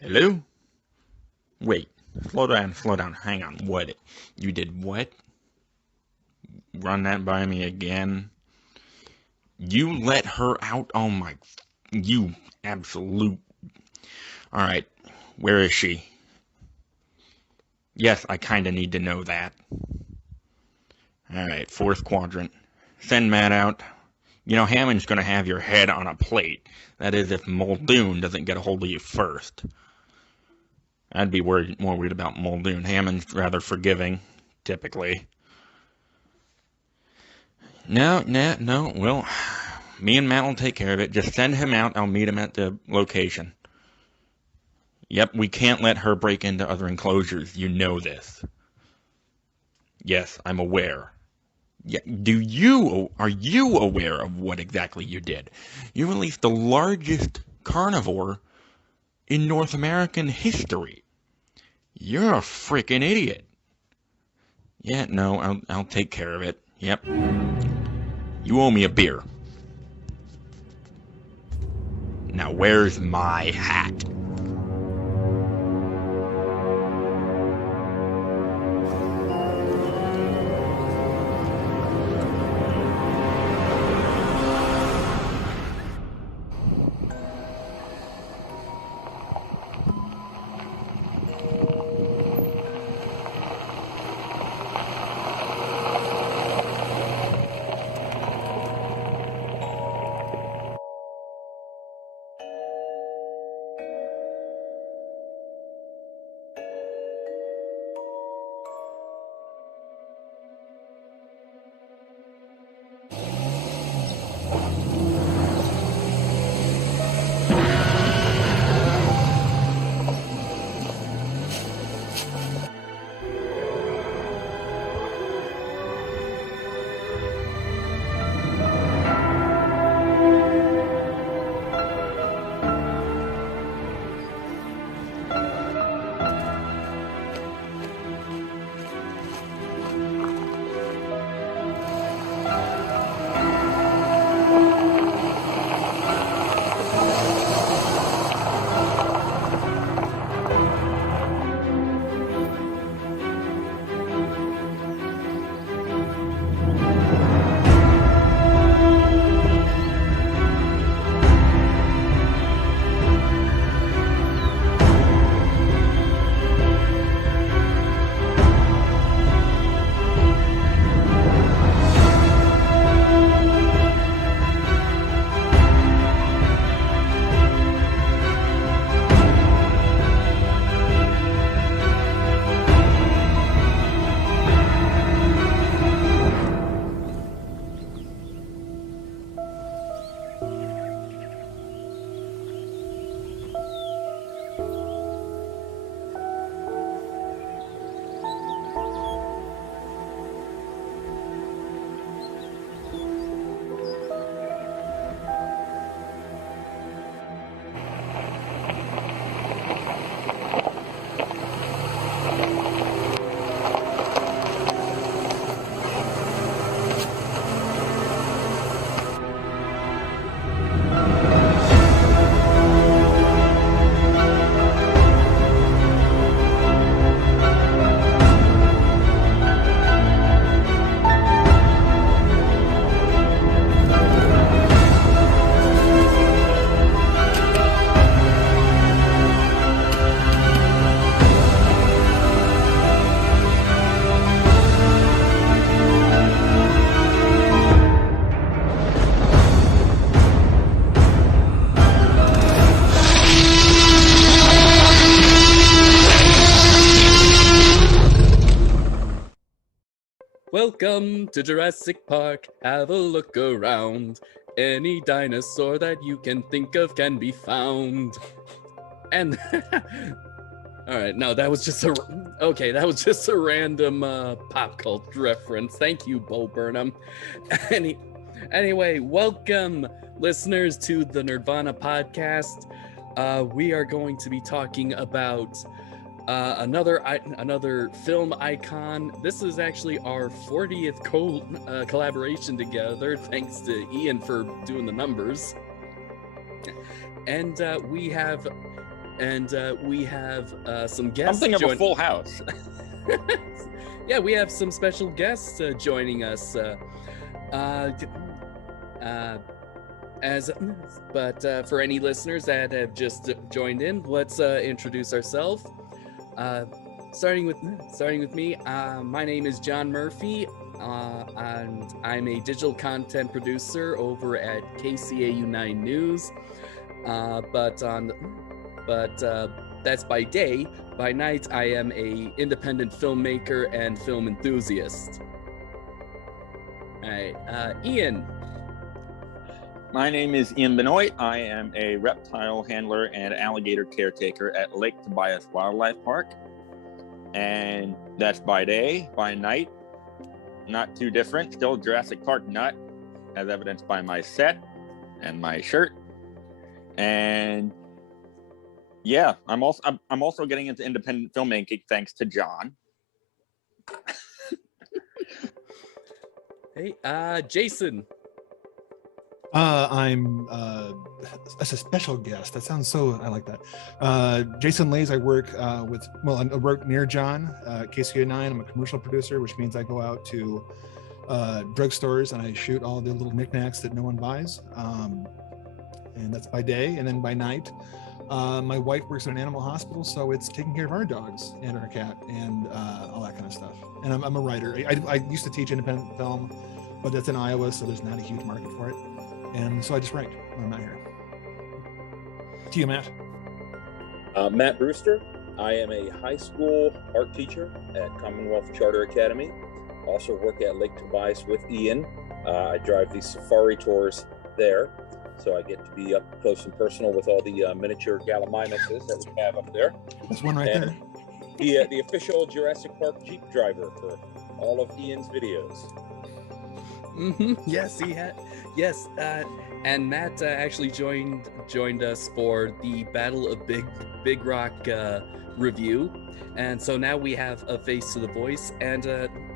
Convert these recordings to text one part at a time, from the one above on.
Hello? Wait, slow down, hang on. What? You did what? Run that by me again? You let her out? Oh my. You absolute. Alright, where is she? Yes, I kinda need to know that. Alright, fourth quadrant. Send Matt out. You know, Hammond's gonna have your head on a plate. That is, if Muldoon doesn't get a hold of you first. I'd be more worried about Muldoon. Hammond's rather forgiving, typically. No. Well, me and Matt will take care of it. Just send him out. I'll meet him at the location. Yep, we can't let her break into other enclosures. You know this. Yes, I'm aware. Yeah, are you aware of what exactly you did? You released the largest carnivore in North American history. You're a freaking idiot. Yeah, no, I'll take care of it. Yep. You owe me a beer. Now where's my hat? Welcome to Jurassic Park, have a look around. Any dinosaur that you can think of can be found. And alright, no, that was just a random pop culture reference. Thank you, Bo Burnham. Anyway, welcome listeners to the Nerd-Vana podcast. We are going to be talking about another film icon. This is actually our 40th collaboration together, thanks to Ian for doing the numbers. And we have And we have some guests. Something of a full house. Yeah, we have some special guests joining us. For any listeners that have just joined in, let's introduce ourselves. Starting with me, my name is John Murphy, and I'm a digital content producer over at KCAU 9 News. That's by day. By night, I am a independent filmmaker and film enthusiast. All right, Ian. My name is Ian Benoit. I am a reptile handler and alligator caretaker at Lake Tobias Wildlife Park. And that's by day. By night, not too different. Still Jurassic Park nut, as evidenced by my set and my shirt. And yeah, I'm also getting into independent filmmaking thanks to John. Hey, Jason. I'm as a special guest. That sounds so. I like that. Jason Lays. I work I work near John, KCA 9. I'm a commercial producer, which means I go out to drugstores and I shoot all the little knickknacks that no one buys. And that's by day. And then by night, my wife works at an animal hospital, so it's taking care of our dogs and our cat and all that kind of stuff. And I'm a writer. I used to teach independent film, but that's in Iowa, so there's not a huge market for it. And so I just write when I'm not here. To you, Matt. Matt Brewster. I am a high school art teacher at Commonwealth Charter Academy. Also work at Lake Tobias with Ian. I drive these safari tours there, so I get to be up close and personal with all the miniature gallimimuses that we have up there. There's one right there. The official Jurassic Park Jeep driver for all of Ian's videos. Mm-hmm. Yes, he had. Yes, and Matt actually joined us for the Battle of Big Rock review, and so now we have a face to the voice, and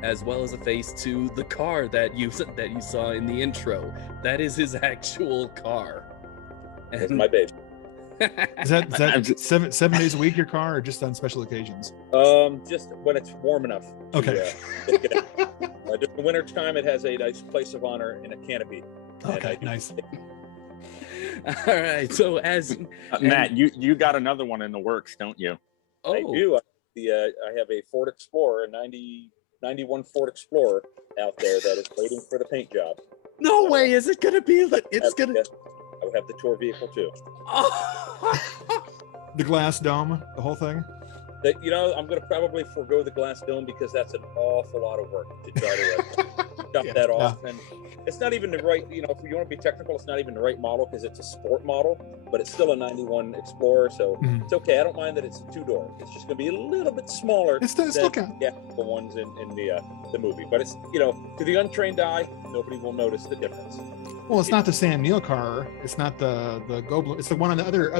as well as a face to the car that you saw in the intro. That is his actual car. That's my baby. Is that seven days a week your car, or just on special occasions? Just when it's warm enough. Okay. During the winter time, it has a nice place of honor in a canopy. Okay, nice. All right. So Matt, you got another one in the works, don't you? Oh, I do. I have a Ford Explorer, a 91 Ford Explorer out there that is waiting for the paint job. No way! Is it gonna be? It's gonna. I would have the tour vehicle too. Oh. The glass dome, the whole thing. I'm going to probably forego the glass dome because that's an awful lot of work to try to dump that off. Yeah. And it's not even the right, if you want to be technical, it's not even the right model because it's a sport model, but it's still a 91 Explorer. So It's okay. I don't mind that it's a two-door. It's just going to be a little bit smaller than the ones in the movie. But it's, to the untrained eye, nobody will notice the difference. Well, it's not the Sam Neill car. It's not the Goblin. It's the one on the other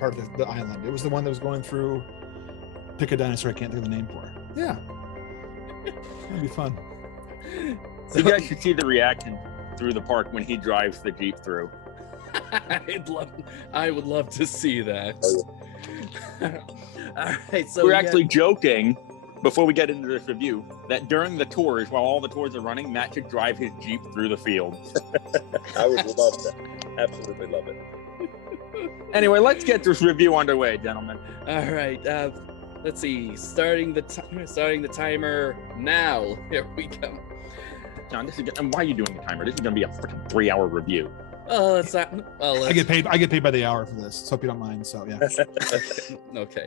part of the island. It was the one that was going through. Pick a dinosaur I can't think of the name for. Yeah. That'd be fun. So you guys should see the reaction through the park when he drives the Jeep through. I would love to see that. All right, so we're actually joking before we get into this review that during the tours, while all the tours are running, Matt should drive his Jeep through the field. I would love that. Absolutely love it. Anyway, let's get this review underway, gentlemen. All right. Let's see. Starting the timer now. Here we go. John, and why are you doing the timer? This is going to be a freaking 3-hour review. Oh, it's not. Well, I get paid by the hour for this, so hope you don't mind. So yeah. Okay.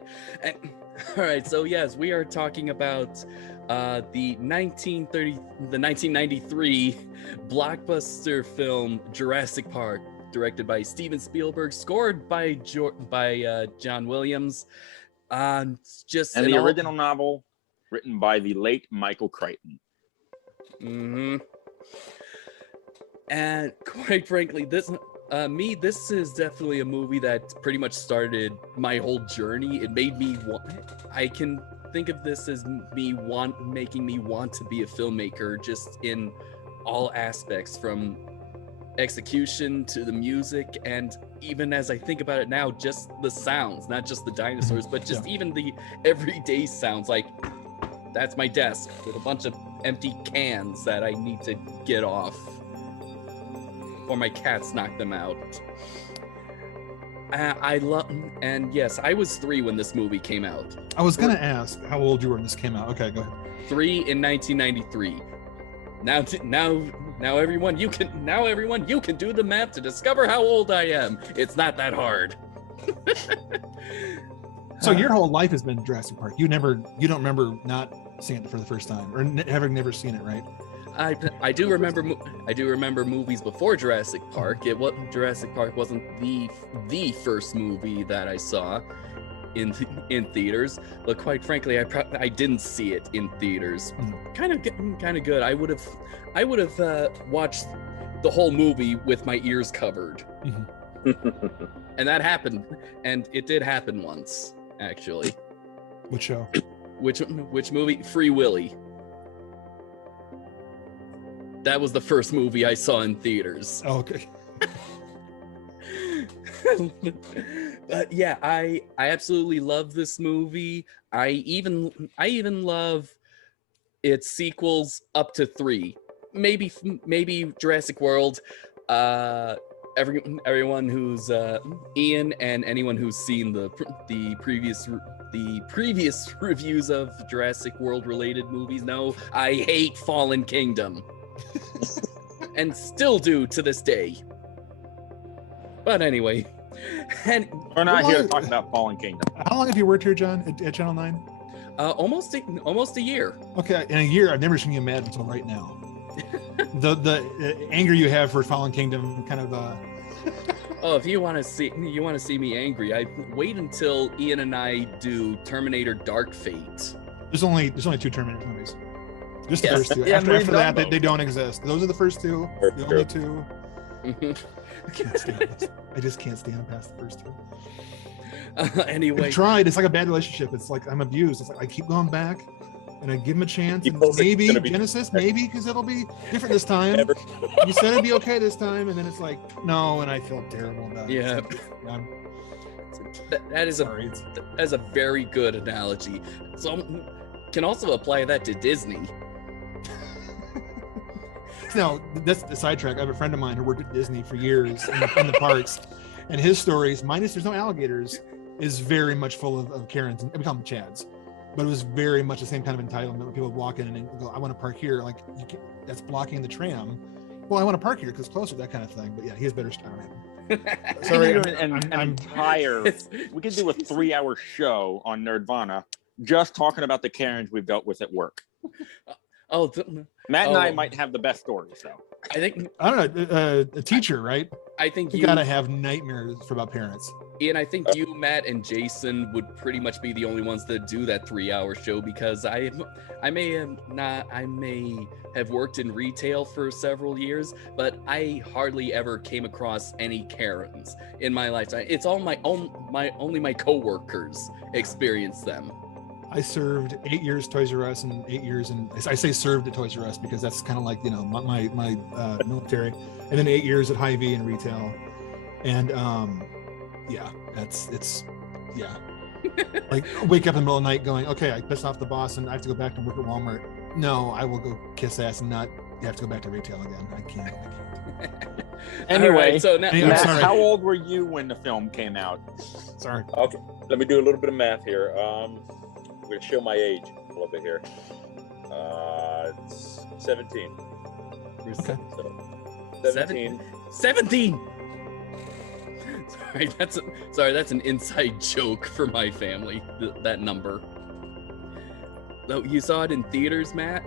All right. So yes, we are talking about the 1993 blockbuster film Jurassic Park, directed by Steven Spielberg, scored by John Williams. And the original novel written by the late Michael Crichton. Mm-hmm. And quite frankly, this is definitely a movie that pretty much started my whole journey. It made me I can think of this as making me want to be a filmmaker, just in all aspects, from execution to the music, and even as I think about it now, just the sounds, not just the dinosaurs, but just even the everyday sounds. Like, that's my desk with a bunch of empty cans that I need to get off, or my cats knock them out. I love, and yes, I was 3 when this movie came out. I was gonna ask how old you were when this came out. Okay, go ahead. 3 in 1993. Now everyone, you can do the math to discover how old I am. It's not that hard. So your whole life has been Jurassic Park. You don't remember not seeing it for the first time, or having never seen it, right? I do remember movies before Jurassic Park. Jurassic Park wasn't the first movie that I saw in theaters, but quite frankly, I didn't see it in theaters. Kind of good. I would have watched the whole movie with my ears covered, and that happened, and it did happen once, actually. Which show? Which movie? Free Willy. That was the first movie I saw in theaters. Oh, okay. But yeah, I absolutely love this movie. I even love its sequels up to 3. Maybe Jurassic World. Everyone who's Ian and anyone who's seen the previous reviews of Jurassic World related movies know I hate Fallen Kingdom. And still do to this day. But anyway, and we're not here to talk about Fallen Kingdom. How long have you worked here, John, at Channel 9? Almost a year. Okay, in a year, I've never seen you mad until right now. the anger you have for Fallen Kingdom, kind of. Oh, if you want to see me angry, I wait until Ian and I do Terminator: Dark Fate. There's only 2 Terminator movies. Just the first 2. Yeah, After that, they don't exist. Those are the first 2. The only 2. I can't stand this. I just can't stand past the first 2. Anyway, I've tried. It's like a bad relationship. It's like I'm abused. It's like I keep going back, and I give him a chance. And maybe Genesis, maybe because it'll be different this time. You said it'd be okay this time, and then it's like no, and I feel terrible about it. Yeah. That is a very good analogy. So can also apply that to Disney. No, that's the sidetrack. I have a friend of mine who worked at Disney for years in the parks, and his stories, minus there's no alligators, is very much full of Karens, and we call them Chads, but it was very much the same kind of entitlement when people would walk in and go, I want to park here, like that's blocking the tram. Well, I want to park here because it's closer, that kind of thing. But yeah, he has better style. Sorry, I'm tired. We could do a 3-hour show on Nerd-Vana just talking about the Karens we've dealt with at work. Matt and I might have the best stories, though. I don't know, a teacher, right? I think you gotta have nightmares about parents. Ian, I think you, Matt, and Jason would pretty much be the only ones that do that 3-hour show, because I may have worked in retail for several years, but I hardly ever came across any Karens in my lifetime. It's all only my coworkers experience them. I served 8 years Toys R Us and 8 years, and I say served at Toys R Us because that's kind of like, you know, my military, and then 8 years at Hy-Vee in retail, and yeah, like wake up in the middle of the night going, okay, I pissed off the boss and I have to go back to work at Walmart. No, I will go kiss ass and not have to go back to retail again. I can't. Anyway, right, so now, Matt, how old were you when the film came out? Sorry. Okay, let me do a little bit of math here. I'm going to show my age a little bit here. It's 17. Okay. So, 17. 17. That's an inside joke for my family. That number. So you saw it in theaters, Matt?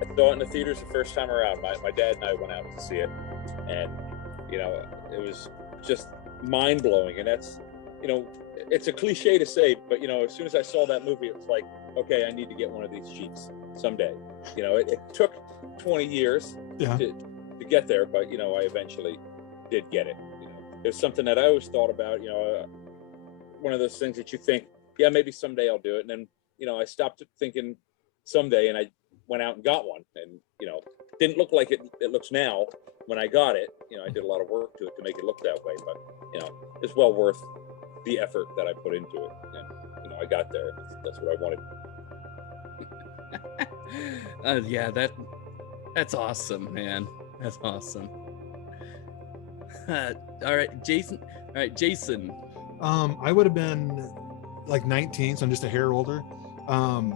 I saw it in the theaters the first time around. My dad and I went out to see it, and you know, it was just mind blowing. And that's, you know, it's a cliche to say, but you know, as soon as I saw that movie, it was like, okay, I need to get one of these Jeeps someday. You know, it took 20 years to get there, but you know, I eventually did get it. You know, it's something that I always thought about. You know, one of those things that you think, yeah, maybe someday I'll do it, and then you know, I stopped thinking someday, and I went out and got one, and you know, didn't look like it looks now when I got it. You know, I did a lot of work to it to make it look that way, but you know, it's well worth the effort that I put into it. And you know, I got there. That's what I wanted. Yeah, that's awesome, man. That's awesome. All right, Jason. I would have been like 19, so I'm just a hair older. God,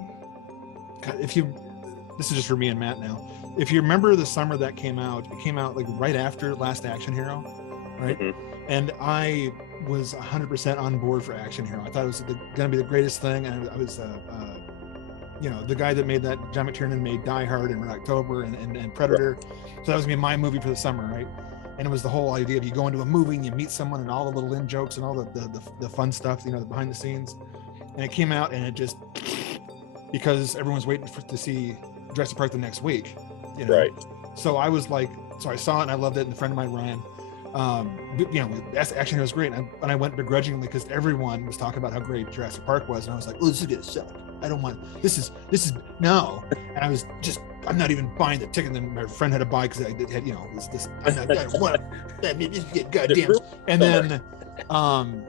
this is just for me and Matt now. If you remember the summer that came out, it came out like right after Last Action Hero, right? Mm-hmm. And I was 100% on board for Action Hero. I thought it was going to be the greatest thing. And I was, you know, the guy that made that, John McTiernan, made Die Hard in October and Predator. So that was gonna be my movie for the summer, right? And it was the whole idea of you go into a movie and you meet someone and all the little in jokes and all the fun stuff, you know, the behind the scenes. And it came out and it just, because everyone's waiting to see Jurassic Park the next week, you know? Right. So I was like, so I saw it and I loved it. And a friend of mine, Ryan, you know, Action Hero was great. And I went begrudgingly because everyone was talking about how great Jurassic Park was. And I was like, oh, this is gonna suck. I don't want, this is no. And I was just, I'm not even buying the ticket. And then my friend had to buy because I had, you know, this, I don't want that. Maybe get goddamn. And then, kind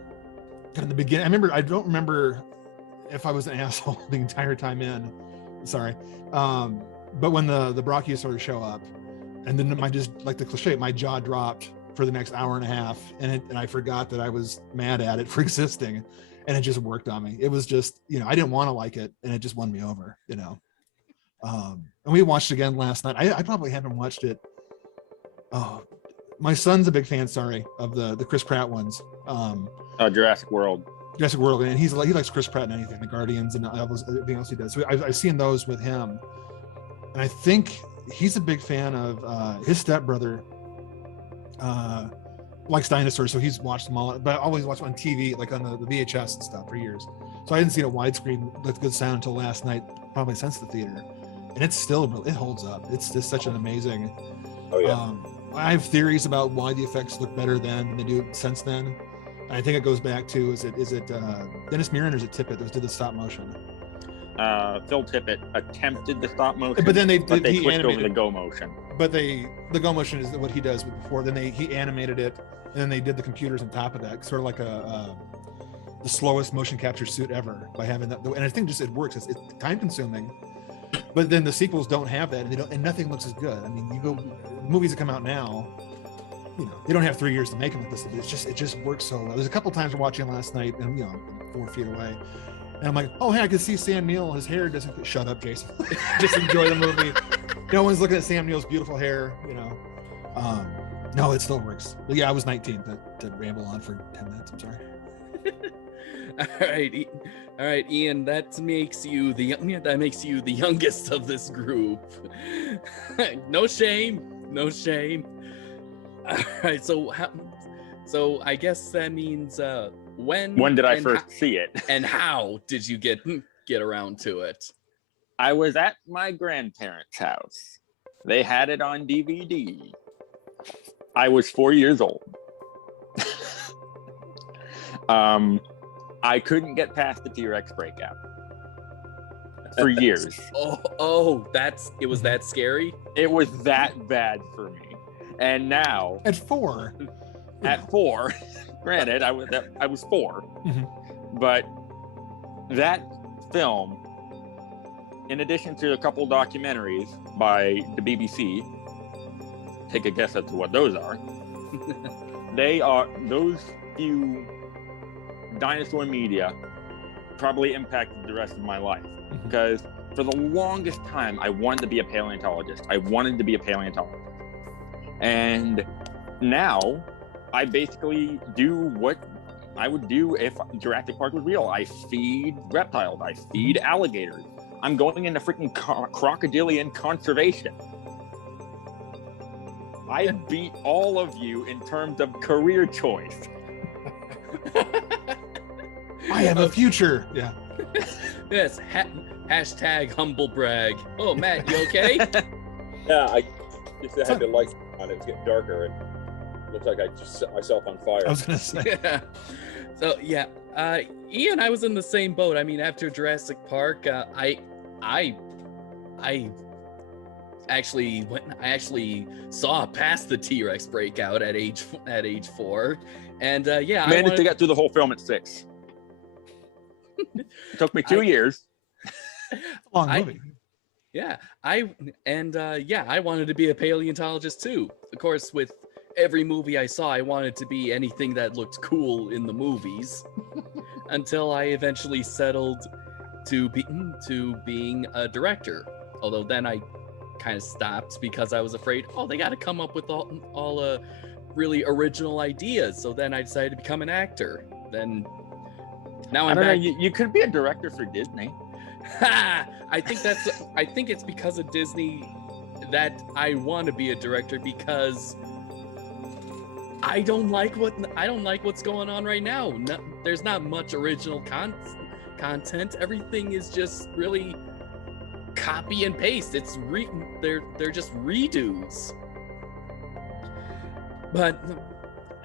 of the beginning, I don't remember if I was an asshole the entire time in, sorry. But when the Brachiosaurs show up, and then just like the cliche, my jaw dropped for the next hour and a half, and I forgot that I was mad at it for existing, and it just worked on me. It was just, you know, I didn't want to like it, and it just won me over, you know. And we watched it again last night. I probably haven't watched it. Oh, my son's a big fan, of the Chris Pratt ones. Jurassic World, and he likes Chris Pratt and anything, the Guardians and everything else he does. So I've seen those with him, and I think he's a big fan of his stepbrother. Likes dinosaurs, so he's watched them all, but I always watched them on TV, like on the VHS and stuff for years. So I didn't see a widescreen with good sound until last night, probably since the theater, and it holds up. It's just such an amazing. Oh yeah. I have theories about why the effects look better then than they do since then. And I think it goes back to is it Dennis Muren or is it Tippett that did the stop motion? Phil Tippett attempted the stop motion, but then he switched over the go motion. But the go motion is what he does before. Then he animated it, and then they did the computers on top of that, sort of like the slowest motion capture suit ever by having that. And I think just it works. It's time consuming, but then the sequels don't have that, and nothing looks as good. I mean, you go movies that come out now, you know, they don't have 3 years to make them like this. It just works so well. There's a couple times we're watching last night, and you know, 4 feet away. And I'm like, oh, hey, I can see Sam Neill. His hair doesn't. Shut up, Jason. Just enjoy the movie. No one's looking at Sam Neill's beautiful hair, you know. No, it still works. But yeah, I was 19 to ramble on for 10 minutes. I'm sorry. All right, Ian. That makes you the youngest of this group. No shame. All right, so I guess that means when did I first see it, and how did you get around to it? I was at my grandparents' house. They had it on DVD. I was 4 years old. I couldn't get past the T-Rex breakout for years. It was that scary? It was that bad for me. And now at 4, granted, I was 4, mm-hmm. but that film, in addition to a couple documentaries by the BBC, take a guess as to what those are. Those few dinosaur media probably impacted the rest of my life, because for the longest time I wanted to be a paleontologist. And now I basically do what I would do if Jurassic Park was real. I feed reptiles. I feed alligators. I'm going into freaking crocodilian conservation. I beat all of you in terms of career choice. I have a future. Yeah. Yes. Hashtag humble brag. Oh, Matt, you okay? Yeah, I just had the lights on. It's getting darker, and it looks like I just set myself on fire. I was gonna say. Yeah. So yeah, Ian, I was in the same boat. I mean, after Jurassic Park, I when I actually saw past the T-Rex breakout at age 4, and yeah, I Managed wanted to get through the whole film at 6. It took me 2 years. Long movie. I wanted to be a paleontologist too. Of course, with every movie I saw, I wanted to be anything that looked cool in the movies, until I eventually settled to being a director. Although then I kind of stopped because I was afraid, they got to come up with all really original ideas. So then I decided to become an actor. Then now I'm back. You could be a director for Disney. I think it's because of Disney that I want to be a director, because I don't like what's going on right now. No, there's not much original content. Everything is just really copy and paste. They're just redos. But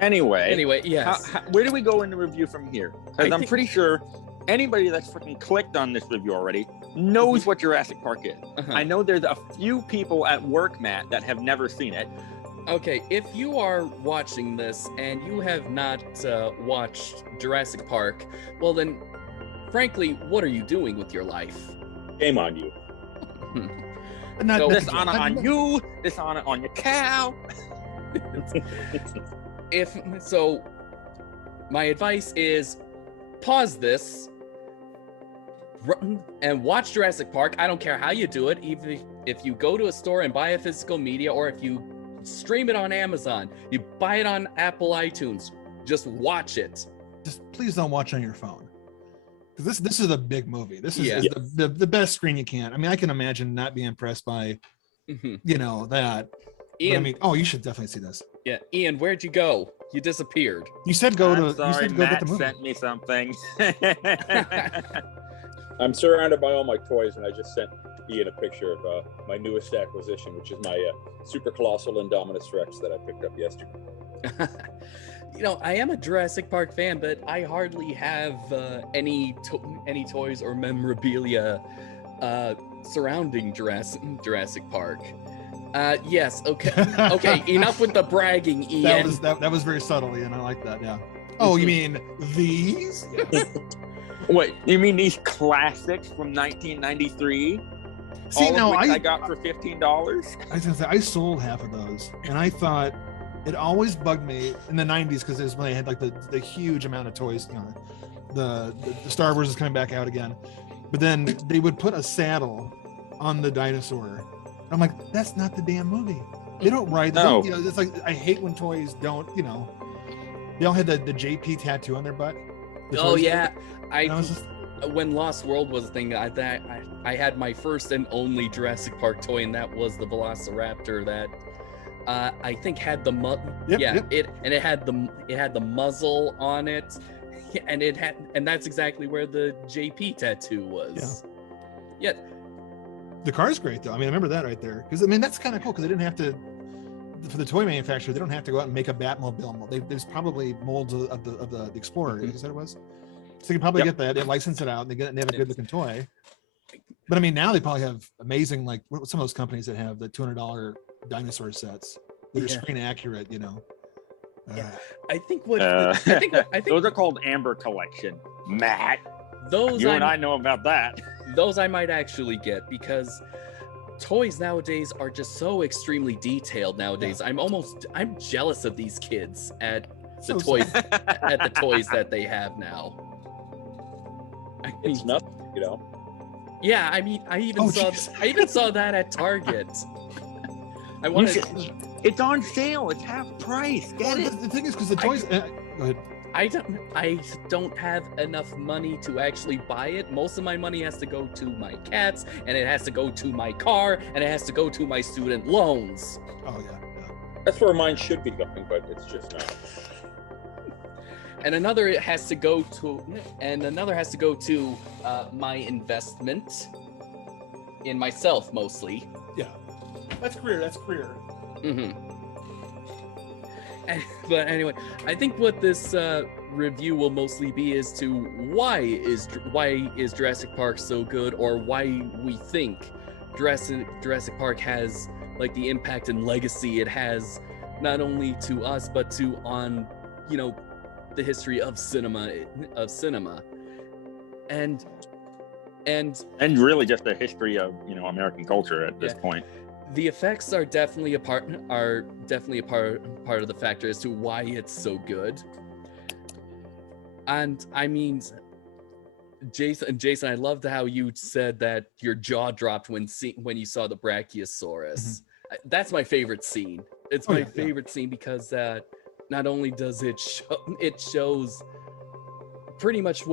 anyway, yes. Where do we go in the review from here? Because I'm pretty sure anybody that's freaking clicked on this review already knows what Jurassic Park is. I know there's a few people at work, Matt, that have never seen it. Okay, if you are watching this and you have not watched Jurassic Park, well then, frankly, what are you doing with your life? Shame on you. This on you, this on your cow. My advice is pause this and watch Jurassic Park. I don't care how you do it, even if you go to a store and buy a physical media, or if you stream it on Amazon, you buy it on Apple iTunes, just watch it. Just please don't watch on your phone, because this is a big movie. This is the best screen you can. I mean, I can imagine not being impressed by that. Ian, I mean, you should definitely see this. Yeah, Ian, where'd you go? You disappeared. You said go Matt get the movie. Sent me something. I'm surrounded by all my toys, and I just sent Ian a picture of my newest acquisition, which is my Super Colossal Indominus Rex that I picked up yesterday. I am a Jurassic Park fan, but I hardly have any toys or memorabilia surrounding Jurassic Park. Yes. Okay. Enough with the bragging, Ian. That was very subtle, Ian. I like that. Yeah. Oh, you mean these? Wait, you mean these classics from 1993? See, no, I got for $15. I was gonna say I sold half of those, and I thought it always bugged me in the 90s, because it was when they had like the huge amount of toys. The Star Wars is coming back out again, but then they would put a saddle on the dinosaur. I'm like, that's not the damn movie. They don't ride. No. It's like, I hate when toys don't. They all had the JP tattoo on their butt. Oh yeah, when Lost World was a thing, I had my first and only Jurassic Park toy, and that was the Velociraptor that I think had the it had the muzzle on it, and that's exactly where the JP tattoo was. Yeah. The car's great though. I mean, I remember that right there, because I mean that's kind of cool, because they didn't have to. For the toy manufacturer, they don't have to go out and make a Batmobile mold. There's probably molds of the Explorer. Is that it was? So you can probably get that. They license it out, and they have a good looking toy. But I mean, now they probably have amazing, like some of those companies that have the $200 dinosaur sets that are screen accurate. I think those are called Amber Collection, Matt. I know about that. Those I might actually get, because toys nowadays are just so extremely detailed nowadays. I'm jealous of these kids at the toys that they have now. It's nothing, Yeah, I mean, I even saw that at Target. It's on sale. It's half price. Get it. The thing is, because the toys. Go ahead. I don't have enough money to actually buy it. Most of my money has to go to my cats, and it has to go to my car, and it has to go to my student loans. Oh yeah. That's where mine should be going, but it's just not. And another has to go to my investment in myself, mostly. Yeah, that's career. Mm-hmm. But anyway, I think what this review will mostly be is to why is Jurassic Park so good, or why we think Jurassic Park has like the impact and legacy it has, not only to us but to on the history of cinema, and really just the history of American culture at this point. The effects are definitely a part of the factor as to why it's so good. And I mean, Jason, I loved how you said that your jaw dropped when you saw the Brachiosaurus. That's my favorite scene. It's my favorite scene because not only does it shows pretty much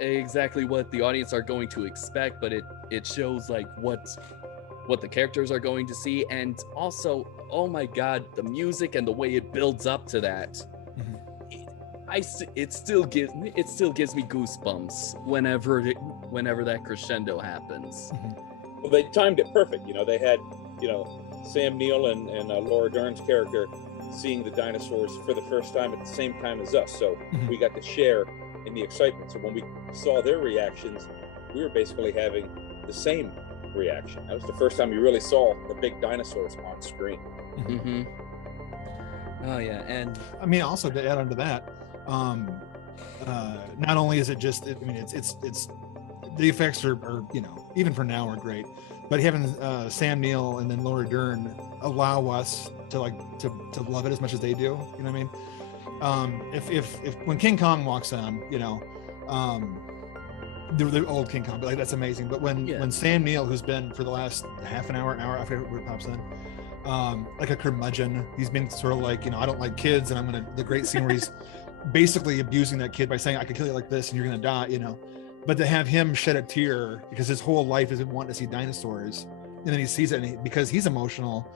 exactly what the audience are going to expect, but it shows like what the characters are going to see, and also, oh my god, the music and the way it builds up to that. It still gives me goosebumps whenever that crescendo happens. Well, they timed it perfect. They had Sam Neill and Laura Dern's character seeing the dinosaurs for the first time at the same time as us, so we got to share in the excitement. So when we saw their reactions, we were basically having the same reaction. That was the first time you really saw the big dinosaurs on screen. Oh yeah, and I mean, also to add on to that, not only is it just, it's the effects are even for now are great, but having Sam Neill and then Laura Dern allow us to love it as much as they do. You know what I mean? If when King Kong walks on, the old King Kong, but that's amazing. But when Sam Neill, who's been for the last half an hour after it pops in, like a curmudgeon, he's been sort of like, I don't like kids, and the great scene where he's basically abusing that kid by saying, I could kill you like this and you're gonna die, but to have him shed a tear because his whole life has been wanting to see dinosaurs, and then he sees it, and because he's emotional,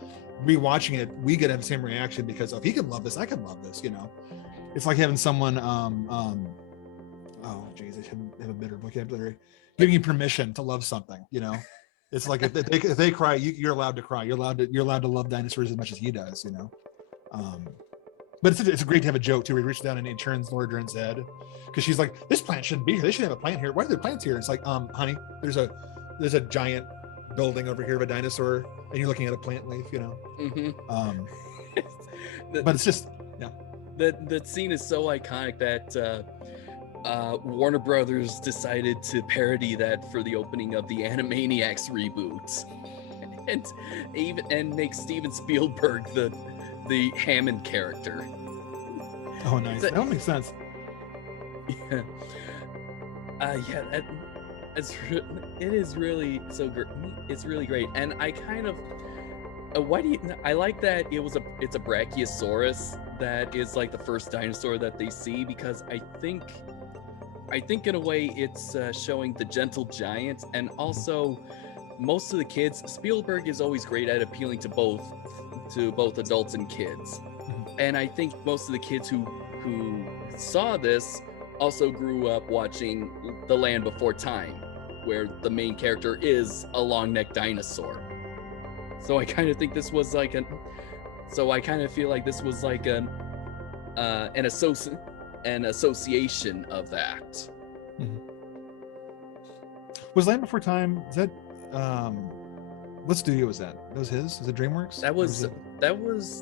rewatching it, we get the same reaction because if he can love this, I can love this. It's like having someone oh geez, I shouldn't have a better vocabulary, giving you permission to love something. It's like if they cry, you're allowed to cry. You're allowed to love dinosaurs as much as he does. But it's great to have a joke too. Where he reaches down and he turns Laura Dern's head because she's like, this plant shouldn't be here. They should have a plant here. Why are there plants here? It's like, honey, there's a giant building over here of a dinosaur, and you're looking at a plant leaf. But it's just the scene is so iconic that Warner Brothers decided to parody that for the opening of the Animaniacs reboot, and make Steven Spielberg the Hammond character. Oh, nice. That makes sense. Yeah. It is really so great. It's really great, and I kind of I like that it's a Brachiosaurus that is like the first dinosaur that they see, because I think in a way it's showing the gentle giant, and also most of the kids. Spielberg is always great at appealing to both adults and kids, and I think most of the kids who saw this also grew up watching The Land Before Time, where the main character is a long-necked dinosaur. So I kind of think this was like an association of that. Was Land Before Time, is that what studio was that? That was his? Is it DreamWorks? That was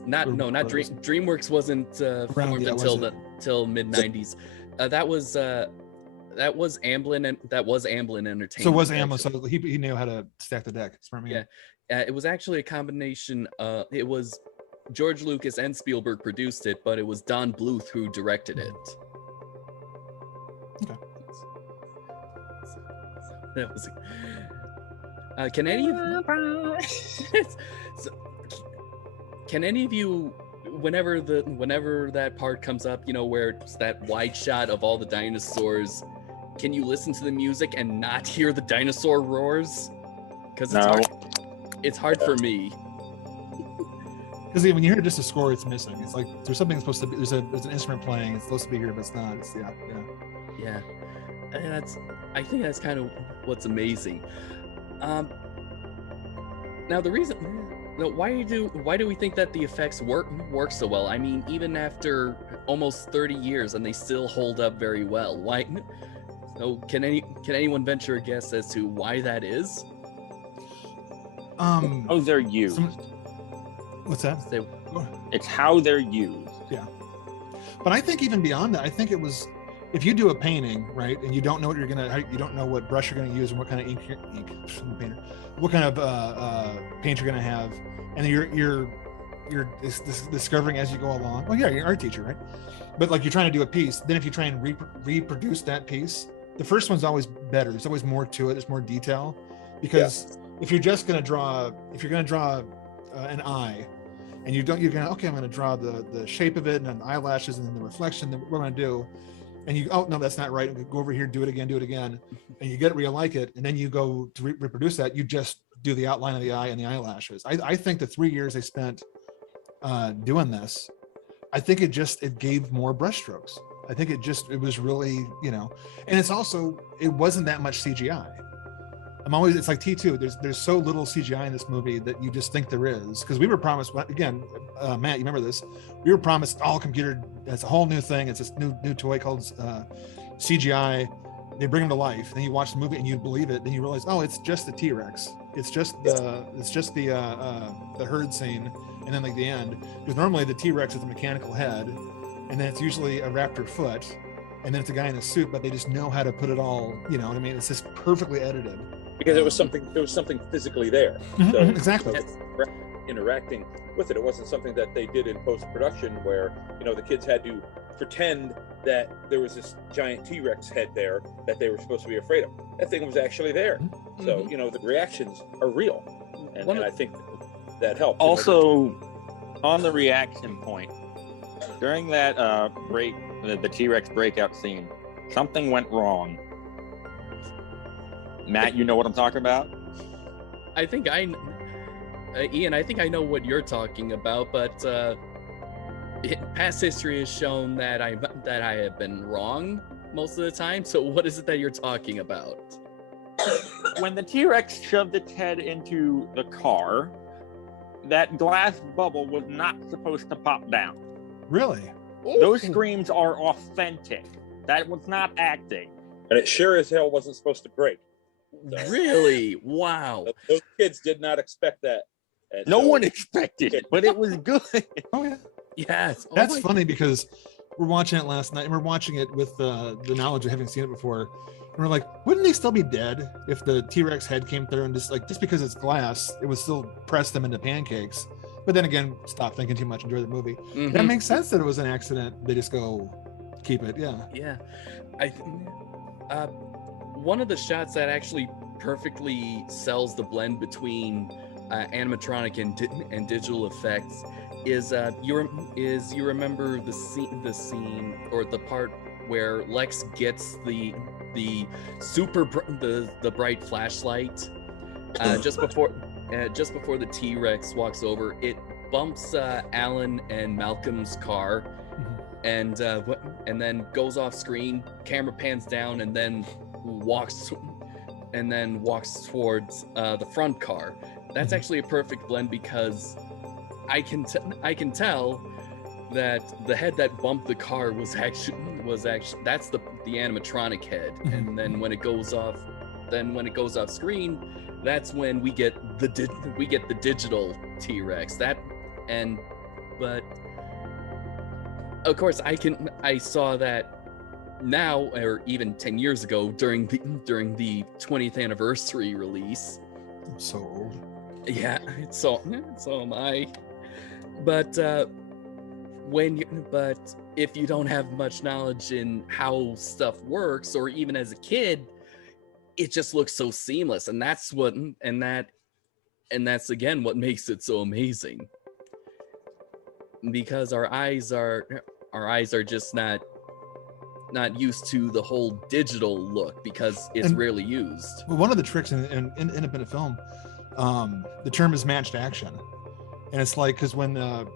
not DreamWorks wasn't formed until mid 90s. That was Amblin Entertainment. So it was Amblin, so he knew how to stack the deck. Smart man. Yeah, it was actually a combination. It was George Lucas and Spielberg produced it, but it was Don Bluth who directed it. Okay. That was. Can any of you, whenever that part comes up, where it's that wide shot of all the dinosaurs, can you listen to the music and not hear the dinosaur roars? Because it's hard for me. Because when you hear just a score, it's missing. It's like there's something supposed to be. There's an instrument playing. It's supposed to be here, but it's not. Yeah. And I think that's kind of what's amazing. Now the reason, why do we think that the effects work so well? I mean, even after almost 30 years, and they still hold up very well. Why? So can anyone venture a guess as to why that is? How they're used. What's that? It's how they're used. Yeah. But I think even beyond that, I think it was, if you do a painting, right, and you don't know what you don't know what brush you're gonna use and what kind of ink what kind of paint you're gonna have, and you're discovering as you go along. Well, yeah, you're an art teacher, right? But like you're trying to do a piece, then if you try and reproduce that piece, the first one's always better. There's always more to it. There's more detail, because if you're just gonna draw, an eye, and you're gonna, okay, I'm gonna draw the shape of it and the eyelashes and then the reflection that we're gonna do, and you, oh no, that's not right. Go over here, do it again, and you get it where you like it, and then you go to reproduce that. You just do the outline of the eye and the eyelashes. I think the 3 years they spent doing this, I think it gave more brushstrokes. I think it was really, and it's also, it wasn't that much CGI. It's like T2, there's so little CGI in this movie that you just think there is, because we were promised, again, Matt, you remember this, we were promised all computer, it's a whole new thing, it's this new toy called CGI. They bring them to life, then you watch the movie and you believe it, then you realize, oh, it's just the T-Rex, it's just the herd scene, and then like the end, because normally the T-Rex is a mechanical head, and then it's usually a raptor foot, and then it's a guy in a suit, but they just know how to put it all, you know what I mean? It's just perfectly edited. Because there was something physically there. So, exactly. Interacting with it. It wasn't something that they did in post-production where, the kids had to pretend that there was this giant T-Rex head there that they were supposed to be afraid of. That thing was actually there. So, the reactions are real. And I think that helped. Also, on the reaction point, during that break, the T-Rex breakout scene, something went wrong. Matt, you know what I'm talking about? Ian, I think I know what you're talking about, but past history has shown that I have been wrong most of the time. So what is it that you're talking about? When the T-Rex shoved its head into the car, that glass bubble was not supposed to pop down. Really? Those screams are authentic. That was not acting. And it sure as hell wasn't supposed to break. So, really? Wow. Those kids did not expect that. No one expected it, but it was good. Oh, yeah. Yes. That's funny, because we're watching it last night, and we're watching it with the knowledge of having seen it before. And we're like, wouldn't they still be dead if the T-Rex head came through and just because it's glass, it would still press them into pancakes? But then again, stop thinking too much, enjoy the movie. Mm-hmm. That makes sense that it was an accident. They just go, keep it. Yeah. Yeah. One of the shots that actually perfectly sells the blend between animatronic and digital effects is you remember the scene or the part where Lex gets the bright flashlight just before the T-Rex walks over. It bumps Alan and Malcolm's car, and then goes off screen. Camera pans down and then walks towards the front car. That's actually a perfect blend, because I can tell that the head that bumped the car was actually that's the animatronic head, and then when it goes off screen, that's when we get the digital T-Rex. But of course I saw that now, or even 10 years ago during the 20th anniversary release. I'm so old. Yeah, so am I. But if you don't have much knowledge in how stuff works, or even as a kid, it just looks so seamless, and that's again what makes it so amazing. Because our eyes are just not used to the whole digital look, because it's rarely used. Well, one of the tricks in independent film, the term is matched action, and it's like, because when I'm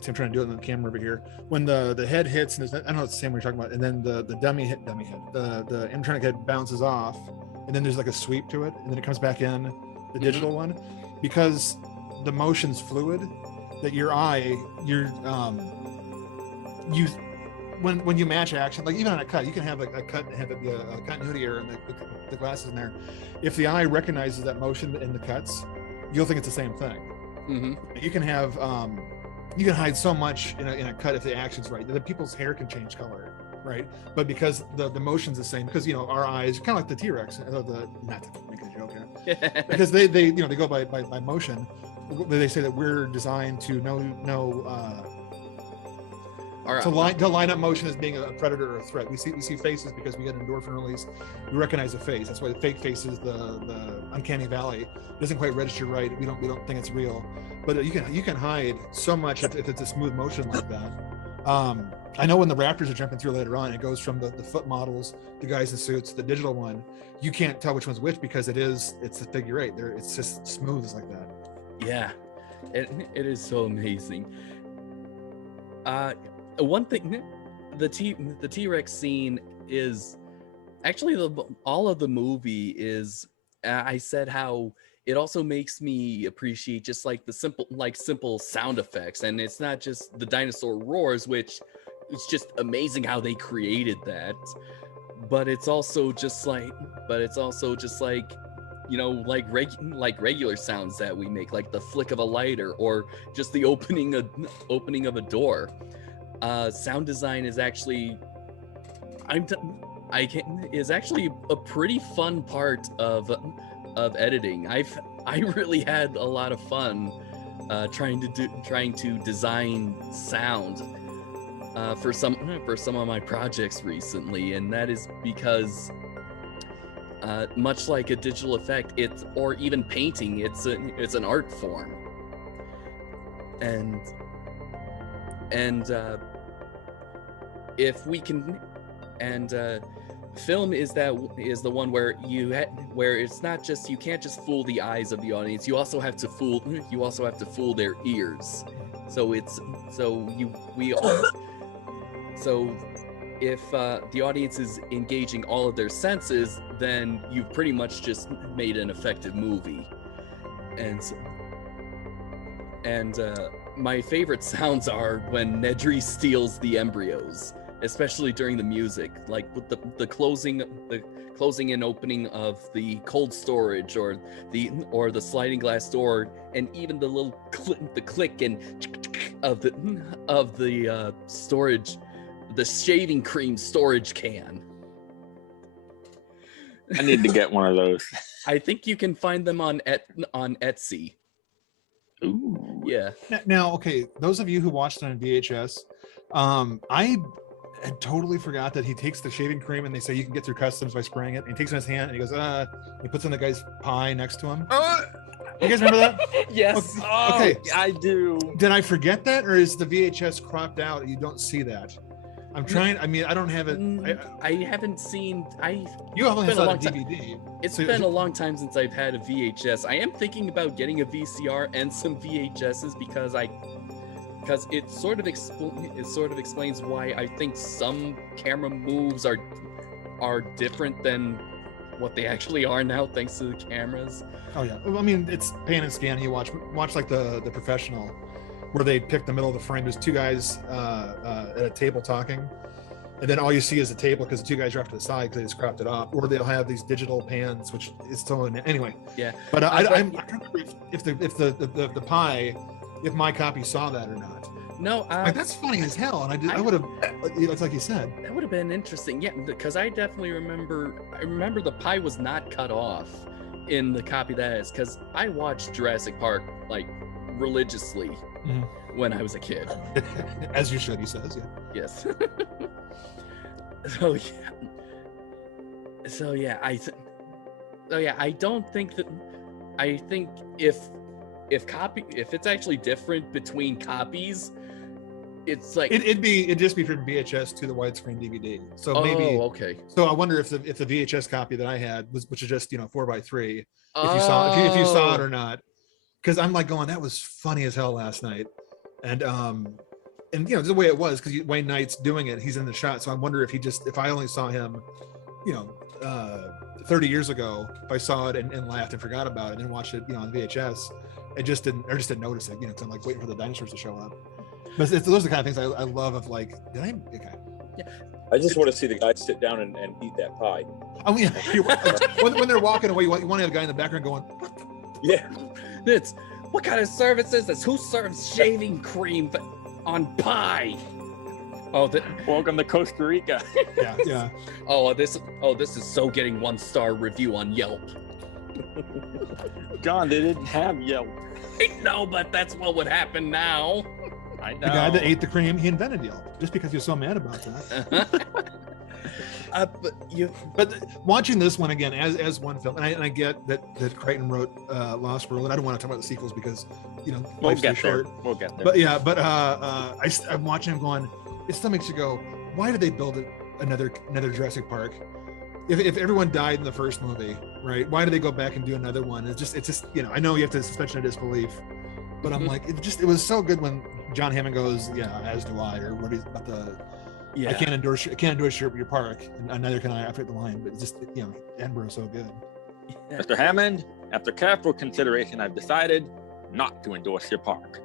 trying to do it on the camera over here, when the head hits, and I don't know, it's the same we're talking about, and then the dummy head, the animatronic head bounces off, and then there's like a sweep to it, and then it comes back in, the digital one, because the motion's fluid, that your eye, when you match action, like even on a cut, you can have like a cut and have it be a continuity error and the glasses in there. If the eye recognizes that motion in the cuts, you'll think it's the same thing. Mm-hmm. You can have you can hide so much in a cut if the action's right. The people's hair can change color, right? But because the motion's the same, because our eyes kind of like the T-Rex, not to make a joke here, because they go by motion. They say that we're designed to to line up motion as being a predator or a threat. We see faces because we get endorphin release. We recognize a face. That's why the fake faces, the uncanny valley, doesn't quite register right. We don't think it's real. But you can hide so much if it's a smooth motion like that. I know when the Raptors are jumping through later on, it goes from the foot models, the guys in suits, the digital one. You can't tell which one's which because it's the figure eight. It's just smooth like that. Yeah, it is so amazing. One thing, the T-Rex scene is actually all of the movie is. I said how it also makes me appreciate just like the simple sound effects, and it's not just the dinosaur roars, which it's just amazing how they created that. But it's also just like regular sounds that we make, like the flick of a lighter or just the opening of a door. Sound design is actually is actually a pretty fun part of editing. I really had a lot of fun trying to design sound for some of my projects recently, and that is because much like a digital effect, or even painting, it's an art form, and if we can, film is the one where where it's not just, you can't just fool the eyes of the audience, you also have to fool their ears. So if the audience is engaging all of their senses, then you've pretty much just made an effective movie. And my favorite sounds are when Nedry steals the embryos, especially during the music, like with the closing and opening of the cold storage, or the sliding glass door, and even the little click and of the storage, the shaving cream storage can. I need to get one of those. I think you can find them on Etsy. Ooh. Yeah. Now, okay, those of you who watched it on VHS, I had totally forgot that he takes the shaving cream and they say you can get through customs by spraying it. And he takes it in his hand and he goes, he puts in the guy's pie next to him. You guys remember that? Yes. Okay. I do. Did I forget that, or is the VHS cropped out and you don't see that? I'm trying. I mean, I don't have it. I haven't seen. You haven't saw the time. DVD. It's been a long time since I've had a VHS. I am thinking about getting a VCR and some VHSs because it sort of explains why I think some camera moves are different than what they actually are now, thanks to the cameras. Oh yeah. Well, I mean, it's pan and scan. You watch like the Professional, where they pick the middle of the frame. There's two guys at a table talking, and then all you see is the table because the two guys are off to the side because they just cropped it off. Or they'll have these digital pans, which is still anyway. Yeah. But I don't remember if the pie, if my copy saw that or not. No, like, that's funny as hell, and I would have. It's like you said. That would have been interesting, yeah, because I definitely remember. I remember the pie was not cut off in the copy that is, because I watched Jurassic Park like religiously when I was a kid. As you should, he says, yeah. Yes. So yeah, I don't think that. I think if it's actually different between copies, it's like it'd just be from VHS to the widescreen DVD. So maybe okay. So I wonder if the VHS copy that I had was, which is just 4:3, if you saw it or not, because I'm like going, that was funny as hell last night, and the way it was, because Wayne Knight's doing it, he's in the shot, so I wonder if I only saw him 30 years ago, if I saw it and laughed and forgot about it and then watched it on VHS, I just didn't notice it, because I'm like waiting for the dinosaurs to show up. But those are the kind of things I love, of like, okay. I just want to see the guy sit down and eat that pie. Oh yeah, when they're walking away, you want to have a guy in the background going, "What the?" Yeah. It's what kind of service is this? Who serves shaving cream on pie? Oh, Welcome to Costa Rica. Yeah. Oh, this is so getting 1-star review on Yelp. John, they didn't have Yelp. No, but that's what would happen now. I know. The guy that ate the cream, he invented Yelp just because he was so mad about that. But watching this one again as one film, and I get that Crichton wrote Lost World, and I don't want to talk about the sequels because We'll life's too get there. short. We'll get there. But I'm watching him going. It still makes you go, why did they build another Jurassic Park? If everyone died in the first movie, right? Why do they go back and do another one? It's just I know you have to suspension of disbelief, but I'm like, it was so good when John Hammond goes, yeah, as do I, or what he's about the. Yeah. I can't endorse your park, and neither can I after the line. But it's just Edinburgh's so good. Mr. Hammond, after careful consideration, I've decided not to endorse your park.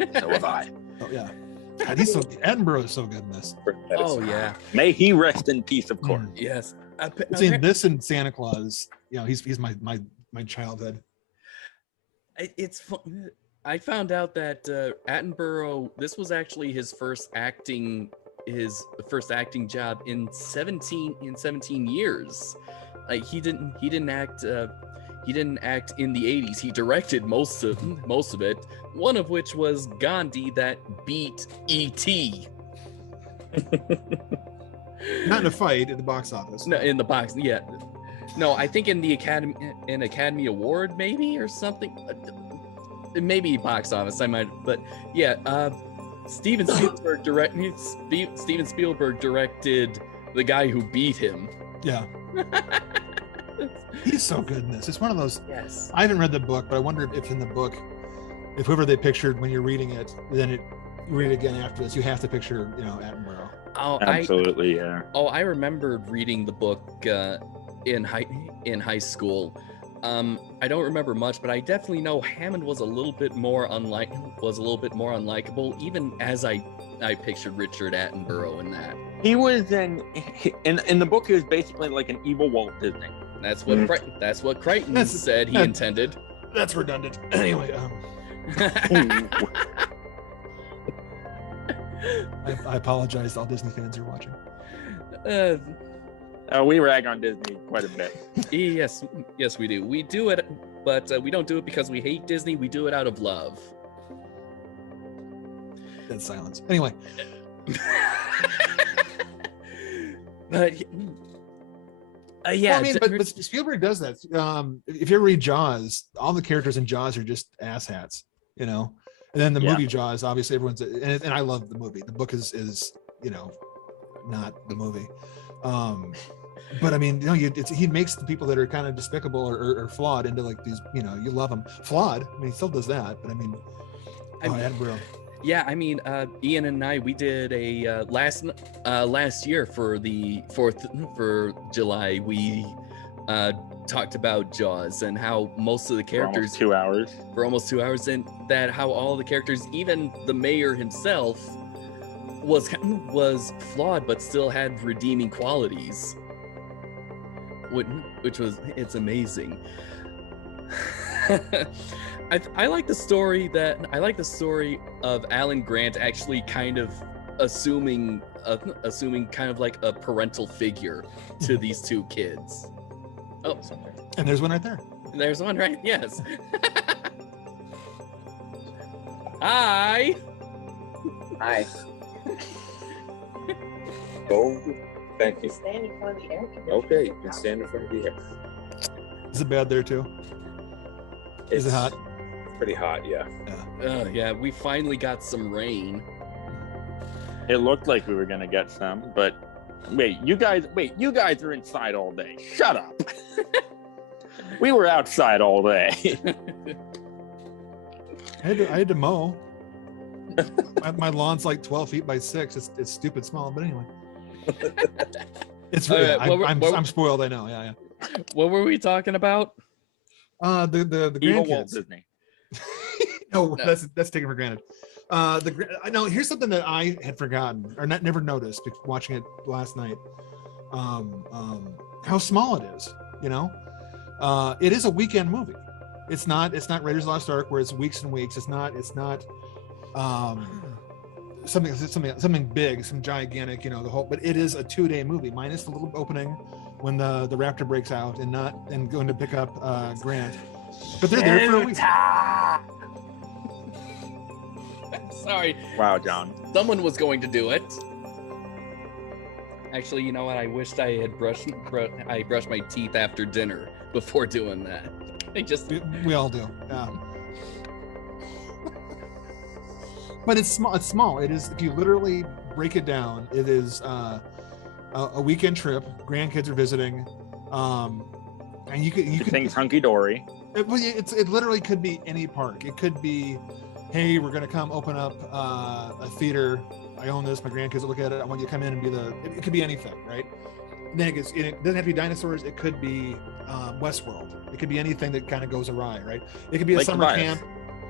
So have I. Oh yeah, God, Edinburgh is so good in this. Oh yeah. May he rest in peace, of course. Yes. Between this and Santa Claus, he's my childhood. It's fun. I found out that Attenborough, this was actually his first acting job in 17 years. Like he didn't act in the 80s. He directed most of it, one of which was Gandhi that beat E.T. Not in a fight at the box office. No, in the box, yeah. No, I think in the Academy Award maybe or something. Maybe box office, I might, but yeah. Steven Spielberg directed The Guy Who Beat Him. Yeah. He's so good in this. It's one of those. Yes. I haven't read the book, but I wonder if in the book, if whoever they pictured when you're reading it, then you read it again after this, you have to picture, Attenborough. Oh, Absolutely, yeah. Oh, I remembered reading the book in high school. I don't remember much, but I definitely know Hammond was a little bit more unlikable, even as I pictured Richard Attenborough in that. He was in the book. He was basically like an evil Walt Disney. That's what Crichton said he intended. That's redundant. Anyway, I apologize to all Disney fans who are watching. We rag on Disney quite a bit. Yes, we do. We do it, but we don't do it because we hate Disney. We do it out of love. Dead silence. Anyway. But yeah. Well, but Spielberg does that. If you ever read Jaws, all the characters in Jaws are just asshats, And then the movie Jaws, obviously everyone's, and I love the movie. The book is not the movie. But I mean, he makes the people that are kind of despicable or flawed into like these, you love them. Flawed. I mean, he still does that, but I mean, Edinburgh. Yeah, I mean, Ian and I, we did a last year for the 4th for July. We talked about Jaws and how most of the characters for almost 2 hours, and that how all the characters, even the mayor himself, was flawed but still had redeeming qualities, it's amazing. I like the story of Alan Grant actually kind of assuming kind of like a parental figure to these two kids. Oh, and there's one right there. There's one, right? Yes. Hi. Oh, thank you. Stand in front of the air conditioner. Okay, you can stand in front of the air. Is it bad there too? Is it hot? Pretty hot, yeah. Yeah, we finally got some rain. It looked like we were gonna get some, but you guys are inside all day. Shut up. We were outside all day. I had to mow. My lawn's like 12 feet by 6. It's stupid small, but anyway. It's I'm spoiled. I know. Yeah. What were we talking about? The Evil grandkids. Walt Disney. No, that's taken for granted. I know. Here's something that I had forgotten or never noticed watching it last night. How small it is. You know, it is a weekend movie. It's not Raiders of the Lost Ark where it's weeks and weeks. It's not something big, some gigantic. You know, the whole. But it is a 2-day movie minus the little opening when the raptor breaks out and going to pick up Grant. But they're there for a week. Sorry. Wow, John. Someone was going to do it. Actually, you know what? I wished I had brushed my teeth after dinner before doing that. We all do. Yeah. But it's small. It's small. It is. If you literally break it down, it is a weekend trip. Grandkids are visiting, and you could think hunky dory. It literally could be any park. It could be, hey, we're gonna come open up a theater. I own this. My grandkids will look at it. I want you to come in and be it could be anything, right? And then it doesn't have to be dinosaurs. It could be Westworld. It could be anything that kind of goes awry, right? It could be a summer camp.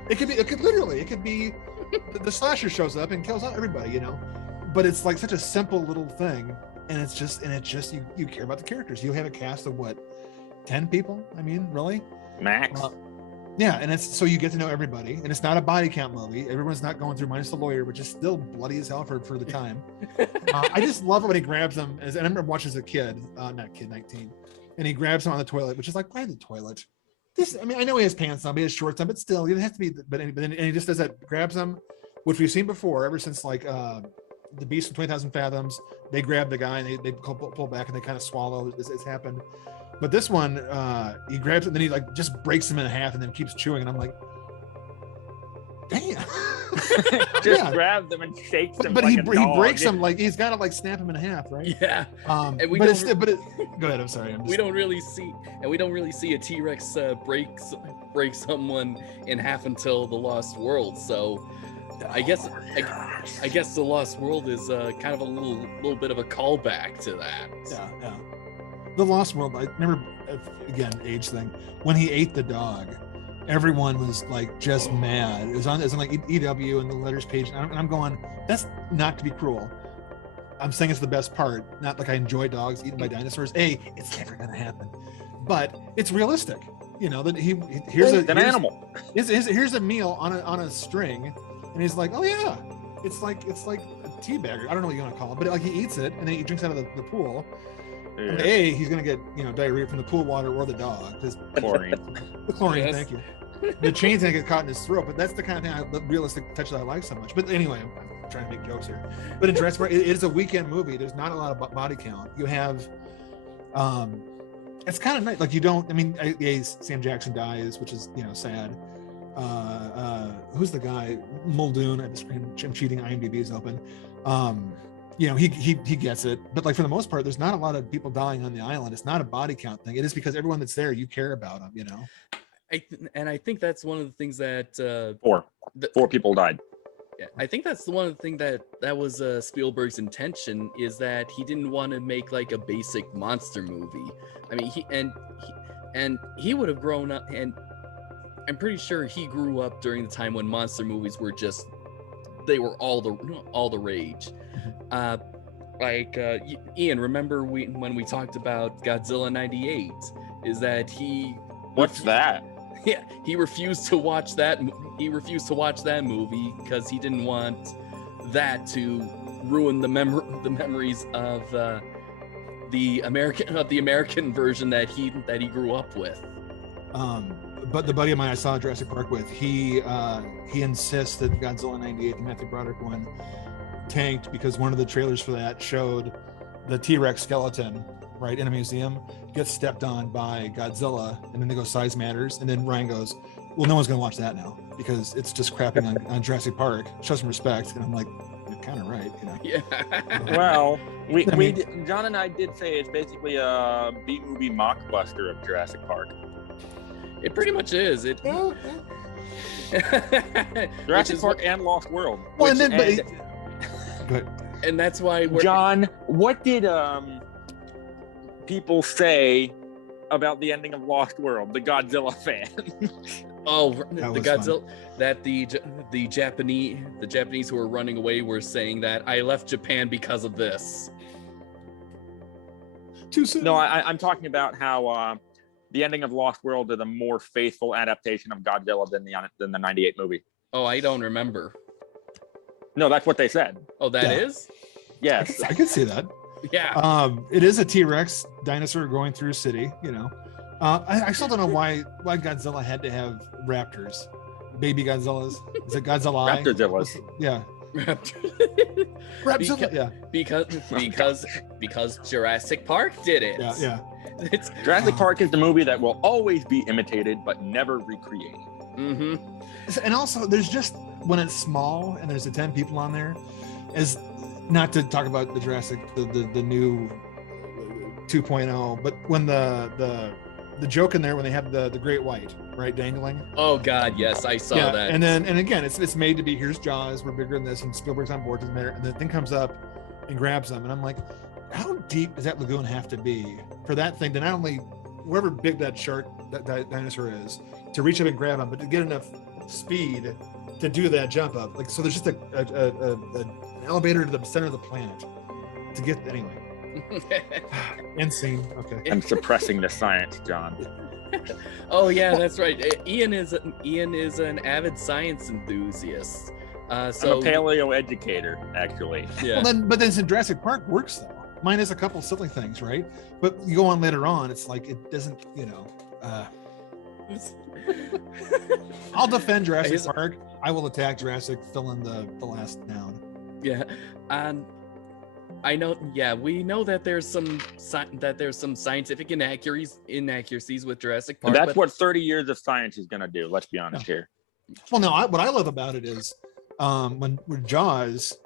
It could be the slasher shows up and kills out everybody, you know. But it's like such a simple little thing, and it's just you care about the characters. You have a cast of what, 10 people? I mean, really? Max. Yeah, and it's so you get to know everybody, and it's not a body count movie. Everyone's not going through, minus the lawyer, which is still bloody as hell for the time. I just love it when he grabs them. And I remember watching as a kid, 19, and he grabs him on the toilet, which is like, why the toilet? I mean, I know he has pants on, but he has shorts on, but still, it has to be. But then he just does that, grabs them, which we've seen before, ever since like the Beast from 20,000 Fathoms. They grab the guy and they pull back and they kind of swallow. It's happened. But this one, he grabs it and then he like just breaks him in half and then keeps chewing. And I'm like, damn. Just grabs them and shakes them. But like he breaks them him, like he's got to like snap him in half, right? Yeah. And go ahead. I'm sorry. We don't really see a T-Rex break someone in half until the Lost World. So I guess the Lost World is kind of a little bit of a callback to that. Yeah. The Lost World, I remember, again, age thing, when he ate the dog, everyone was like just mad. It was on like EW and the letters page, and I'm going, that's not to be cruel. I'm saying it's the best part, not like I enjoy dogs eaten by dinosaurs. It's never gonna happen, but it's realistic. You know that here's an animal. Here's a meal on a string, and he's like, oh yeah, it's like a tea bagger. I don't know what you want to call it, but like he eats it and then he drinks out of the pool. Yeah. And he's gonna get diarrhea from the pool water or the dog. Chlorine. The chlorine, yes. Thank you. The chain's gonna get caught in his throat, but that's the kind of thing, the realistic touch that I like so much. But anyway, I'm trying to make jokes here. But in Jurassic Park, it is a weekend movie. There's not a lot of body count. You have, it's kind of nice. Like you don't. I mean, Sam Jackson dies, which is sad. Who's the guy? Muldoon. I'm cheating. IMDb is open. He gets it, but like for the most part, there's not a lot of people dying on the island. It's not a body count thing. It is because everyone that's there, you care about them. I think that's one of the things that four people died. Yeah, I think that's one of the things that was Spielberg's intention, is that he didn't want to make like a basic monster movie. I mean, he would have grown up, and I'm pretty sure he grew up during the time when monster movies were they were all the rage. Ian, remember when we talked about Godzilla 98? Is that What's that? Yeah, he refused to watch that. He refused to watch that movie because he didn't want that to ruin the memories of the American version that he grew up with. But the buddy of mine I saw Jurassic Park with, he insists that Godzilla 98, the Matthew Broderick one, tanked because one of the trailers for that showed the T-Rex skeleton right in a museum gets stepped on by Godzilla, and then they go size matters, and then Ryan goes, well, no one's gonna watch that now because it's just crapping on Jurassic Park. Show some respect. And I'm like, you're kind of right, Yeah. Well, John and I did say it's basically a B-movie mockbuster of Jurassic Park. It pretty much is. Jurassic Park and Lost World. Well, good. And that's why John, what did people say about the ending of Lost World, the Godzilla fan? Oh, That the was Godzilla that the Japanese who were running away were saying that I left Japan because of this. Too soon. No, I'm talking about how the ending of Lost World is a more faithful adaptation of Godzilla than the '98 movie. Oh, I don't remember. No, that's what they said. Oh, that Yeah. is? Yes. I could see that. Yeah. It is a T-Rex dinosaur going through a city, you know. I still don't know why Godzilla had to have raptors, baby Godzillas. Is it Godzilla? Raptorzillas. Yeah. Raptor. Rapzilla. Yeah. Because Jurassic Park did it. Yeah. Yeah. It's Jurassic Park is the movie that will always be imitated but never recreated. And also, there's just when it's small and there's the 10 people on there, is not to talk about the Jurassic, the new 2.0, but when the joke in there when they have the great white, right, dangling. Oh God, yes, I saw that. And again, it's made to be, here's Jaws, we're bigger than this, and Spielberg's on board, doesn't matter. And the thing comes up and grabs them, and I'm like, how deep does that lagoon have to be for that thing to not only, whoever big that shark, that dinosaur is, to reach up and grab him, but to get enough speed to do that jump up? Like, so there's just an elevator to the center of the planet to get, anyway. Insane. Okay. I'm suppressing the science, John. Oh yeah, that's right. Ian is an avid science enthusiast. So I'm a paleo educator, actually. Yeah. Well, but then Jurassic Park works though. Mine is a couple silly things, right? But you go on later on, it's like it doesn't, you know. I'll defend Jurassic Park. I will attack Jurassic. Fill in the last noun. Yeah. I know. Yeah, we know that there's some scientific inaccuracies with Jurassic Park. That's what 30 years of science is going to do. Let's be honest here. Well, no. What I love about it is when Jaws,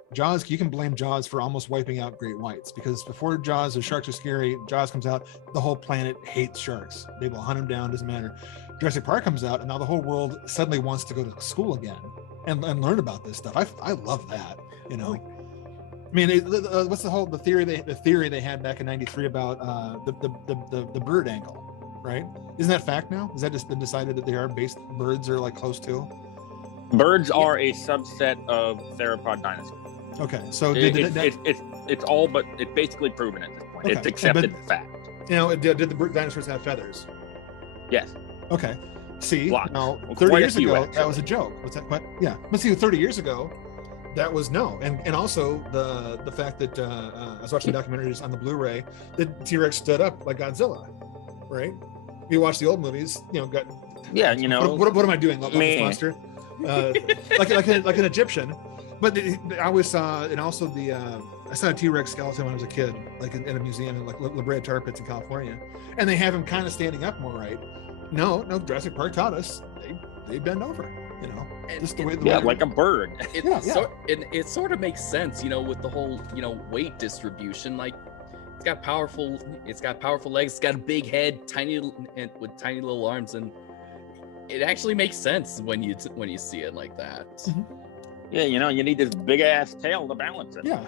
you can blame Jaws for almost wiping out great whites, because before Jaws, the sharks are scary. Jaws comes out, the whole planet hates sharks. They will hunt them down. Doesn't matter. Jurassic Park comes out, and now the whole world suddenly wants to go to school again and learn about this stuff. I love that. You know. I mean, what's the theory they had back in '93 about the bird angle, right? Isn't that fact now? Has that just been decided that birds are like close to? Birds are a subset of theropod dinosaurs. Okay, so it's all but it's basically proven at this point. Okay. It's accepted fact. You know, did the dinosaurs have feathers? Yes. Okay. See, Lots. now Well, 30 quite a years few, ago, actually. that was a joke. What's that? What? Yeah, but see, 30 years ago, that was no, and also the fact that I was watching documentaries on the Blu-ray that T-Rex stood up like Godzilla, right? You watch the old movies, you know, You know. what am I doing, Love this monster? Like an Egyptian. But I always saw, and also I saw a T-Rex skeleton when I was a kid, like in a museum in like La Brea Tar Pits in California, and they have him kind of standing up more, right? No, Jurassic Park taught us they bend over, you know, just the way like a bird. It sort of makes sense, you know, with the whole, you know, weight distribution. Like, it's got powerful legs, it's got a big head, with tiny little arms, and it actually makes sense when you see it like that. Mm-hmm. Yeah, you know, you need this big ass tail to balance it. Yeah.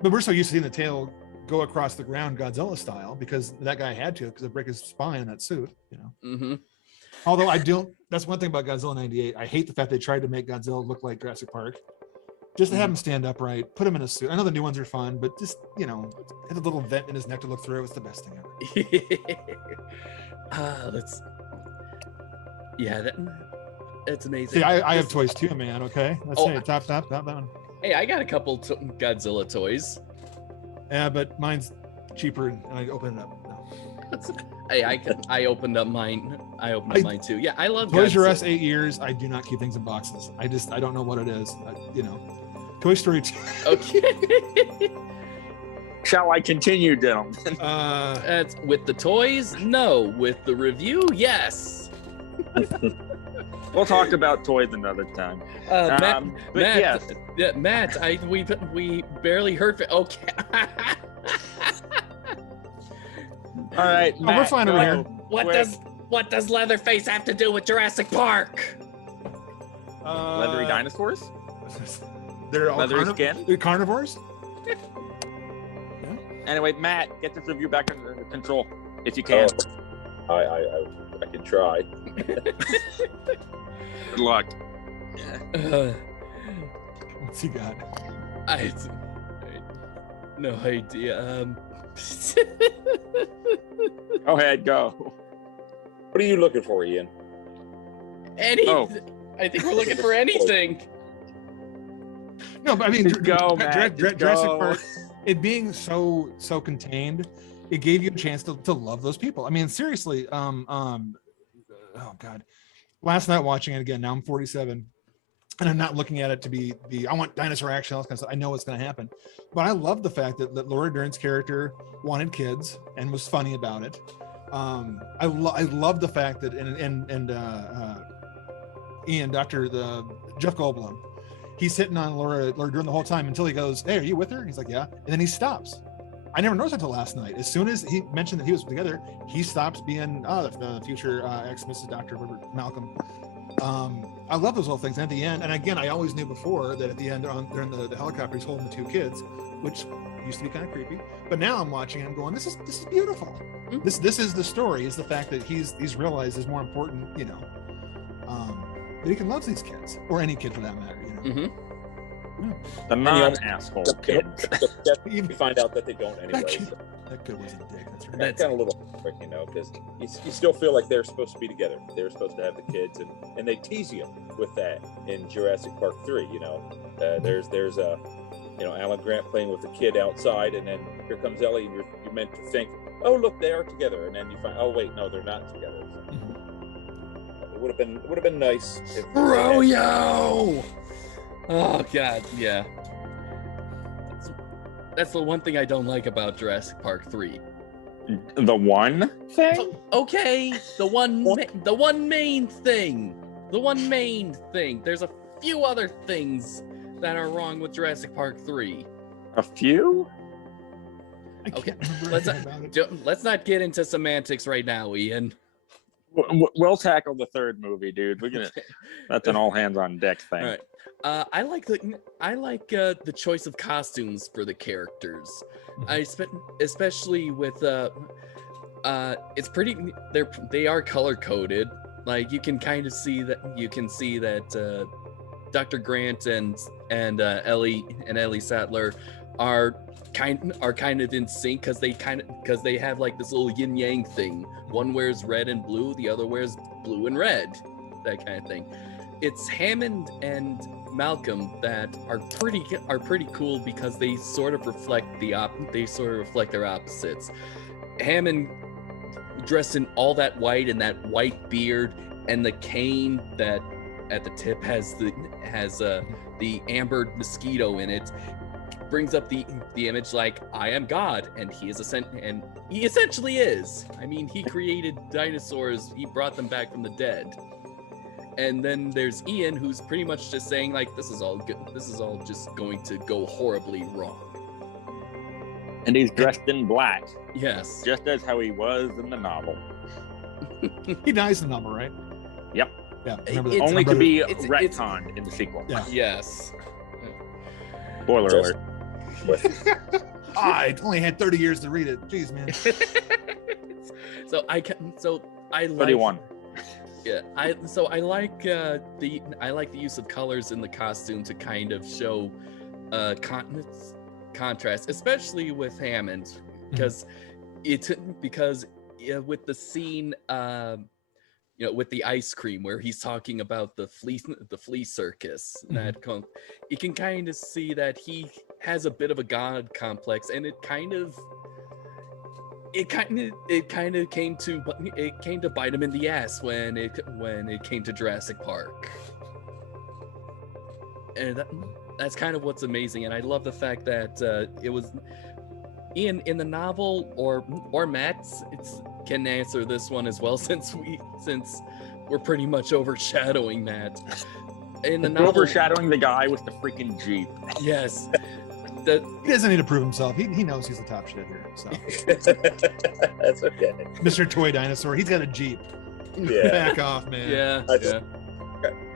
But we're so used to seeing the tail go across the ground Godzilla style because that guy had to, because it break his spine in that suit, you know. Mm-hmm. Although that's one thing about Godzilla '98. I hate the fact they tried to make Godzilla look like Jurassic Park. Just to have him stand upright, put him in a suit. I know the new ones are fun, but just, you know, have a little vent in his neck to look through. It's the best thing ever. That's amazing. See, I have toys too, man. Okay, that's it. Top that one. Hey, I got a couple Godzilla toys. Yeah, but mine's cheaper, and I open it up. No. Hey, I opened up mine. I opened up mine too. Yeah, I love Toys R Godzilla. Us 8 years. I do not keep things in boxes. I don't know what it is. You know, Toy Story 2. Okay. Shall I continue, gentlemen? That's with the toys. No, with the review. Yes. We'll talk about toys another time. Matt, we barely heard it. Okay. All right, Matt, we're fine over here. What does Leatherface have to do with Jurassic Park? Leathery dinosaurs? They're all Leathery skin? They're carnivores. Anyway, Matt, get this review back under control if you can. I can try. Good luck. What's he got? I no idea. Go ahead, go. What are you looking for, Ian? Oh. I think we're looking for anything. No, but I mean, Just go, Matt. Just Jurassic go. Park, it being so contained, it gave you a chance to love those people. I mean, seriously, oh God. Last night watching it again, now I'm 47, and I'm not looking at it to be I want dinosaur action, all this kind of stuff. I know what's going to happen. But I love the fact that Laura Dern's character wanted kids and was funny about it. I love the fact that, Ian, Jeff Goldblum, he's hitting on Laura Dern the whole time until he goes, "Hey, are you with her?" And he's like, "Yeah." And then he stops. I never noticed until last night. As soon as he mentioned that he was together, he stops being the future ex-Mrs. Dr. Malcolm. I love those little things. And at the end, and again, I always knew before that at the end, they're in the helicopter, he's holding the two kids, which used to be kind of creepy. But now I'm watching and I'm going, this is beautiful. Mm-hmm. This is the story. Is the fact that he's realized is more important, that he can love these kids, or any kid for that matter. Mm-hmm. The non-asshole kids. You find out that they don't anyway. That kid was a dick. That's right. That's kind of a little trick, because you still feel like they're supposed to be together. They're supposed to have the kids, and they tease you with that in Jurassic Park 3. There's Alan Grant playing with the kid outside, and then here comes Ellie, and you're meant to think, oh look, they are together, and then you find, oh wait, no, they're not together. So, it would have been nice if Froyo! Oh God, yeah. That's the one thing I don't like about Jurassic Park 3. The one thing? Okay, the one main thing. The one main thing. There's a few other things that are wrong with Jurassic Park 3. A few? Okay, let's not get into semantics right now, Ian. We'll tackle the third movie, dude. That's an all hands on deck thing. All right. I like the choice of costumes for the characters. Especially with it's pretty. They are color coded. Like you can kind of see that. Dr. Grant and Ellie Sattler are kind of in sync because they have like this little yin yang thing. One wears red and blue, the other wears blue and red, that kind of thing. It's Hammond and Malcolm that are pretty cool because they sort of reflect their opposites. Hammond dressed in all that white and that white beard and the cane that at the tip has the amber mosquito in it, brings up the image like I am God, and he essentially is. I mean, he created dinosaurs, he brought them back from the dead. And then there's Ian, who's pretty much just saying like this is all good. This is all just going to go horribly wrong. And he's dressed in black. Yes, just as how he was in the novel. He dies in the novel, right? Yep. Yeah. Only to be retconned in the sequel. Yeah. Yes. Spoiler alert. I only had 30 years to read it. Jeez, man. So I like 31. Yeah, I like the use of colors in the costume to kind of show contrast, especially with Hammond, because with the scene with the ice cream where he's talking about the flea circus, you can kind of see that he has a bit of a god complex, and it kind of came to bite him in the ass when it came to Jurassic Park. And that's kind of what's amazing, and I love the fact that it was in the novel, or Matt can answer this one as well, since we're pretty much overshadowing Matt. In the novel, overshadowing the guy with the freaking Jeep. Yes. He doesn't need to prove himself. He knows he's the top shit here. So that's okay. Mr. Toy Dinosaur, he's got a Jeep. Yeah. Back off, man. Yeah.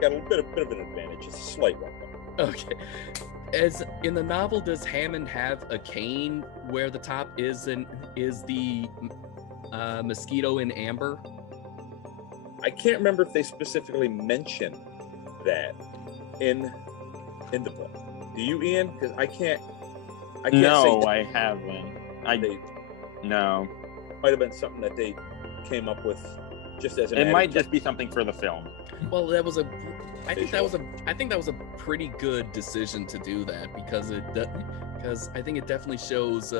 Got a bit of an advantage, just a slight one. Okay. As in the novel, does Hammond have a cane where the top is the Mosquito in Amber. I can't remember if they specifically mention that in the book. Do you, Ian? Because I can't No, say I haven't. they No. might have been something that they came up with just as an It might added just be something for the film. Well, I think that was a pretty good decision to do that because I think it definitely shows.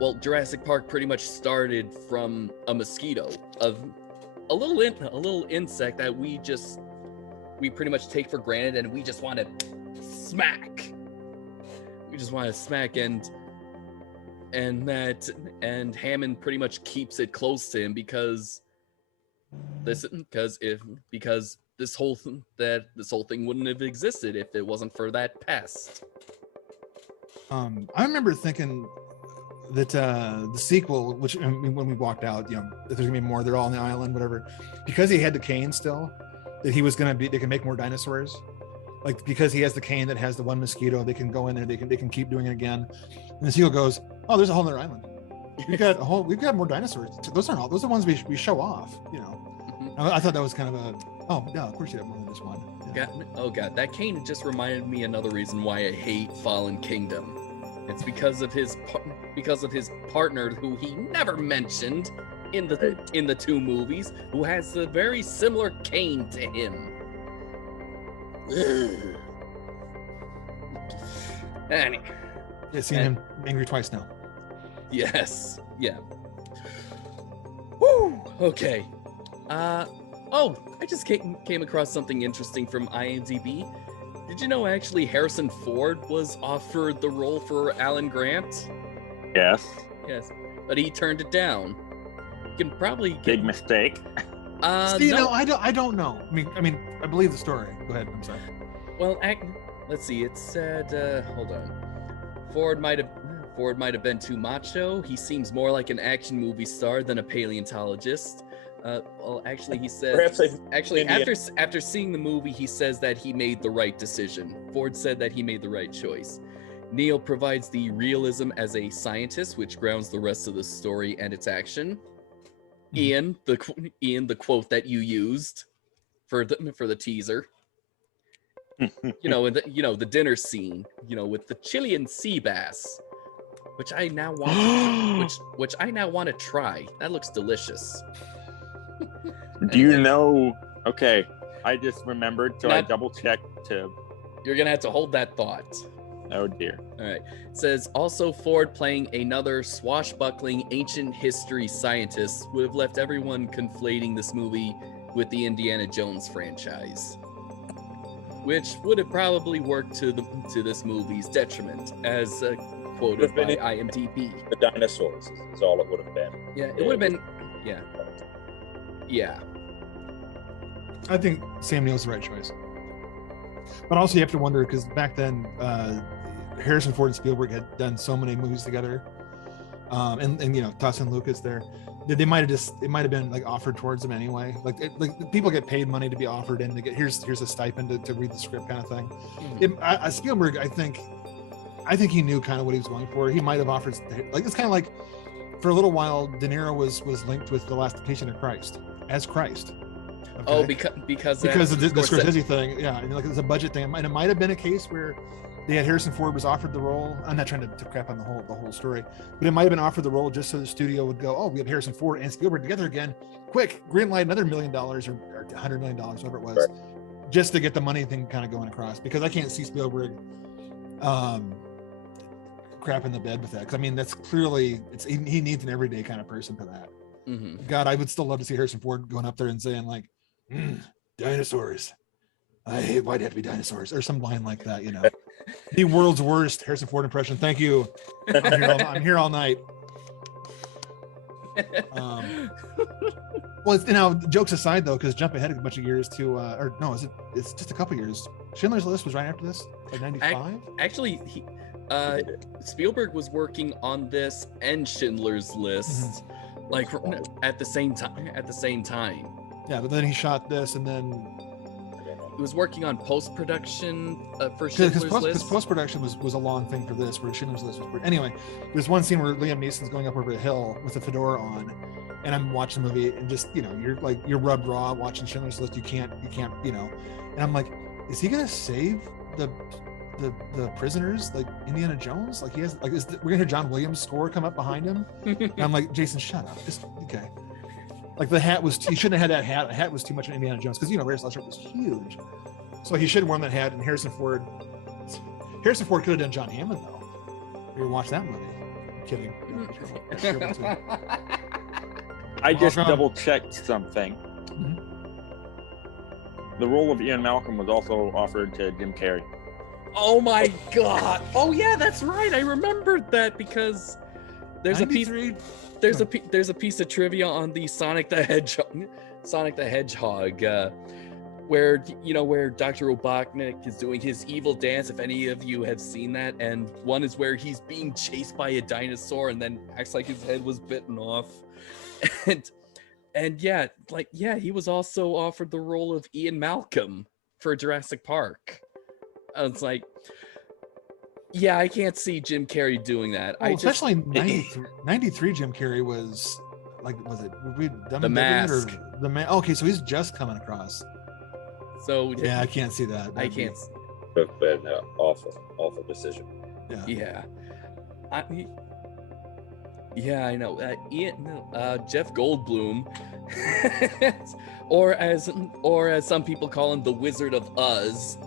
Well, Jurassic Park pretty much started from a mosquito, of a little insect that we pretty much take for granted, and we just want to smack. We just want to smack, and Hammond pretty much keeps it close to him because this whole thing wouldn't have existed if it wasn't for that pest. I remember thinking that the sequel, which I mean, when we walked out, you know, if there's gonna be more, they're all on the island, whatever, because he had the cane still, that he was gonna be, they can make more dinosaurs, like because he has the cane that has the one mosquito, they can go in there, they can keep doing it again, and the sequel goes, oh, there's a whole other island. We've got more dinosaurs. Those are the ones we show off, you know. I thought that was kind of a, oh no, of course you have more than just one. Yeah. God, that cane just reminded me another reason why I hate Fallen Kingdom. It's because of his partner, who he never mentioned in the two movies, who has a very similar cane to him. Anyway. Yeah, seen him angry twice now. Yes. Yeah. Woo. Okay. Oh, I just came across something interesting from IMDb. Did you know actually Harrison Ford was offered the role for Alan Grant? Yes. Yes, but he turned it down. You can probably Big mistake. See, no, I don't know. I mean, I believe the story. Go ahead. I'm sorry. Well, let's see. It said, hold on. Ford might have been too macho. He seems more like an action movie star than a paleontologist. Well, actually, he said. After seeing the movie, he says that he made the right decision. Ford said that he made the right choice. Neil provides the realism as a scientist, which grounds the rest of the story and its action. Ian, the quote that you used for the teaser. The dinner scene. With the Chilean sea bass, which I now want to try. That looks delicious. Do you know? Okay, I just remembered, so I double checked to. You're gonna have to hold that thought. Oh dear. All right. It says also Ford playing another swashbuckling ancient history scientist would have left everyone conflating this movie with the Indiana Jones franchise, which would have probably worked to this movie's detriment, as quoted by IMDb. The dinosaurs is all it would have been. Yeah, it would have been. Yeah. Yeah. I think Sam Neill's the right choice. But also you have to wonder, because back then Harrison Ford and Spielberg had done so many movies together, and Toss and Lucas there, that it might have been like offered towards them anyway. Like people get paid money to be offered, and they get here's a stipend to read the script kind of thing. Mm-hmm. Spielberg, I think he knew kind of what he was going for. He might have offered, like, it's kind of like for a little while De Niro was linked with The Last Temptation of Christ as Christ. Okay? Oh, because of the Scorsese thing, yeah. And like it's a budget thing, and it might have been a case where they had Harrison Ford was offered the role. I'm not trying to crap on the whole story, but it might have been offered the role just so the studio would go, oh, we have Harrison Ford and Spielberg together again. Quick, greenlight another $1 million or $100 million, whatever it was, right, just to get the money thing kind of going across. Because I can't see Spielberg crap in the bed with that. Because I mean, that's clearly he needs an everyday kind of person for that. Mm-hmm. God, I would still love to see Harrison Ford going up there and saying like, dinosaurs. I hate why'd it have to be dinosaurs, or some line like that, The world's worst Harrison Ford impression. Thank you. I'm here all night. Well, jokes aside though, because jump ahead a bunch of years to, it's just a couple years. Schindler's List was right after this, like 95. Actually, Spielberg was working on this and Schindler's List, like at the same time. Yeah, but then he shot this, and then was working on post production for Because Schindler's List. post production was a long thing for this, where Schindler's List was. Anyway, there's one scene where Liam Neeson's going up over a hill with a fedora on, and I'm watching the movie, and just you're rubbed raw watching Schindler's List. You can't and I'm like, is he gonna save the prisoners like Indiana Jones? Like he has we're gonna hear John Williams' score come up behind him, and I'm like, Jason, shut up. Just okay. Like the hat was, he shouldn't have had that hat. The hat was too much of Indiana Jones because Raiders of the Lost Ark was huge, so he should have worn that hat. And Harrison Ford could have done John Hammond though. You ever watch that movie? I'm kidding. I just double checked something. Mhm. The role of Ian Malcolm was also offered to Jim Carrey. Oh my god! Oh yeah, that's right. I remembered that because there's a piece of trivia on the Sonic the Hedgehog, where Dr. Robotnik is doing his evil dance. If any of you have seen that, and one is where he's being chased by a dinosaur and then acts like his head was bitten off, and yeah, he was also offered the role of Ian Malcolm for Jurassic Park. I was like, yeah, I can't see Jim Carrey doing that. Especially 93 Jim Carrey was we done The Mask. or the man? Okay, so he's just coming across. So Yeah, I can't see that. I can't. Would have been an awful decision. Yeah. Yeah, I know. Jeff Goldblum, or as some people call him, the Wizard of Oz.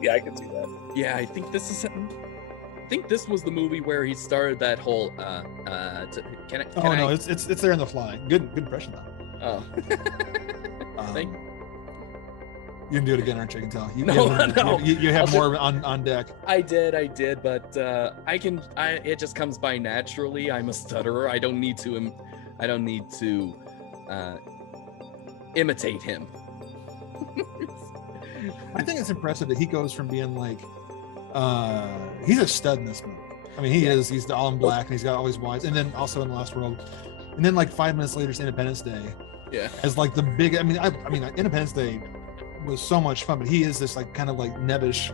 Yeah, I can see that. Yeah, I think this was the movie where he started that whole. It's there in The Fly. Good impression though. Oh. You can do it again, aren't you? I can tell. No. You have more on deck. I did, but it just comes by naturally. I'm a stutterer. I don't need to imitate him. I think it's impressive that he goes from being like, he's a stud in this movie. I mean, he's all in black and he's got all these wides, and then also in Lost World, and then like 5 minutes later, it's Independence Day. Yeah. As like the big, I mean, Independence Day was so much fun, but he is this like kind of like nebbish,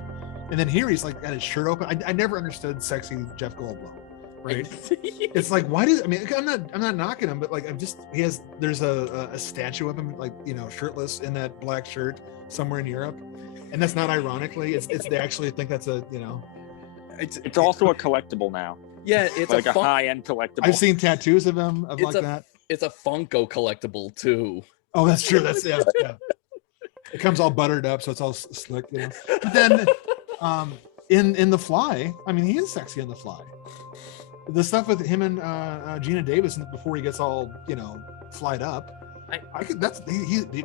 and then here he's like got his shirt open. I never understood sexy Jeff Goldblum, right? It's like, why does, I mean, I'm not knocking him, but like there's a statue of him like shirtless in that black shirt somewhere in Europe, and that's not ironically, it's they actually think that's it's also a collectible now. Yeah, it's like a high-end collectible. I've seen tattoos of him that. It's a Funko collectible too. Oh, that's true. That's yeah. It comes all buttered up, so it's all slick, But then, in The Fly, I mean, he is sexy in The Fly. The stuff with him and Gina Davis before he gets all flied up.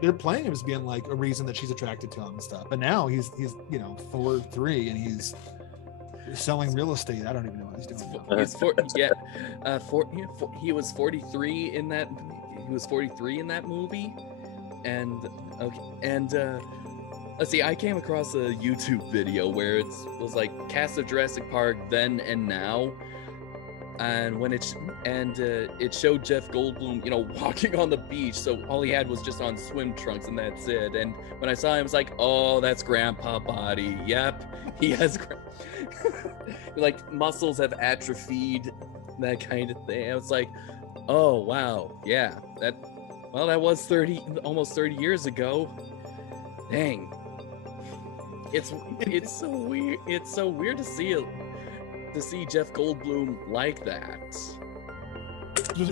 They're playing him as being like a reason that she's attracted to him and stuff. But now he's 4'3" and he's selling real estate. I don't even know what he's doing. He was 43 in that. He was 43 in that movie, and let's see. I came across a YouTube video where it was like cast of Jurassic Park then and now, and when it showed Jeff Goldblum, walking on the beach. So all he had was just on swim trunks, and that's it. And when I saw him, I was like, oh, that's Grandpa body. Yep, he has. Like muscles have atrophied, that kind of thing. I was like, oh wow, yeah, that was almost 30 years ago. Dang, it's so weird. It's so weird to see Jeff Goldblum like that.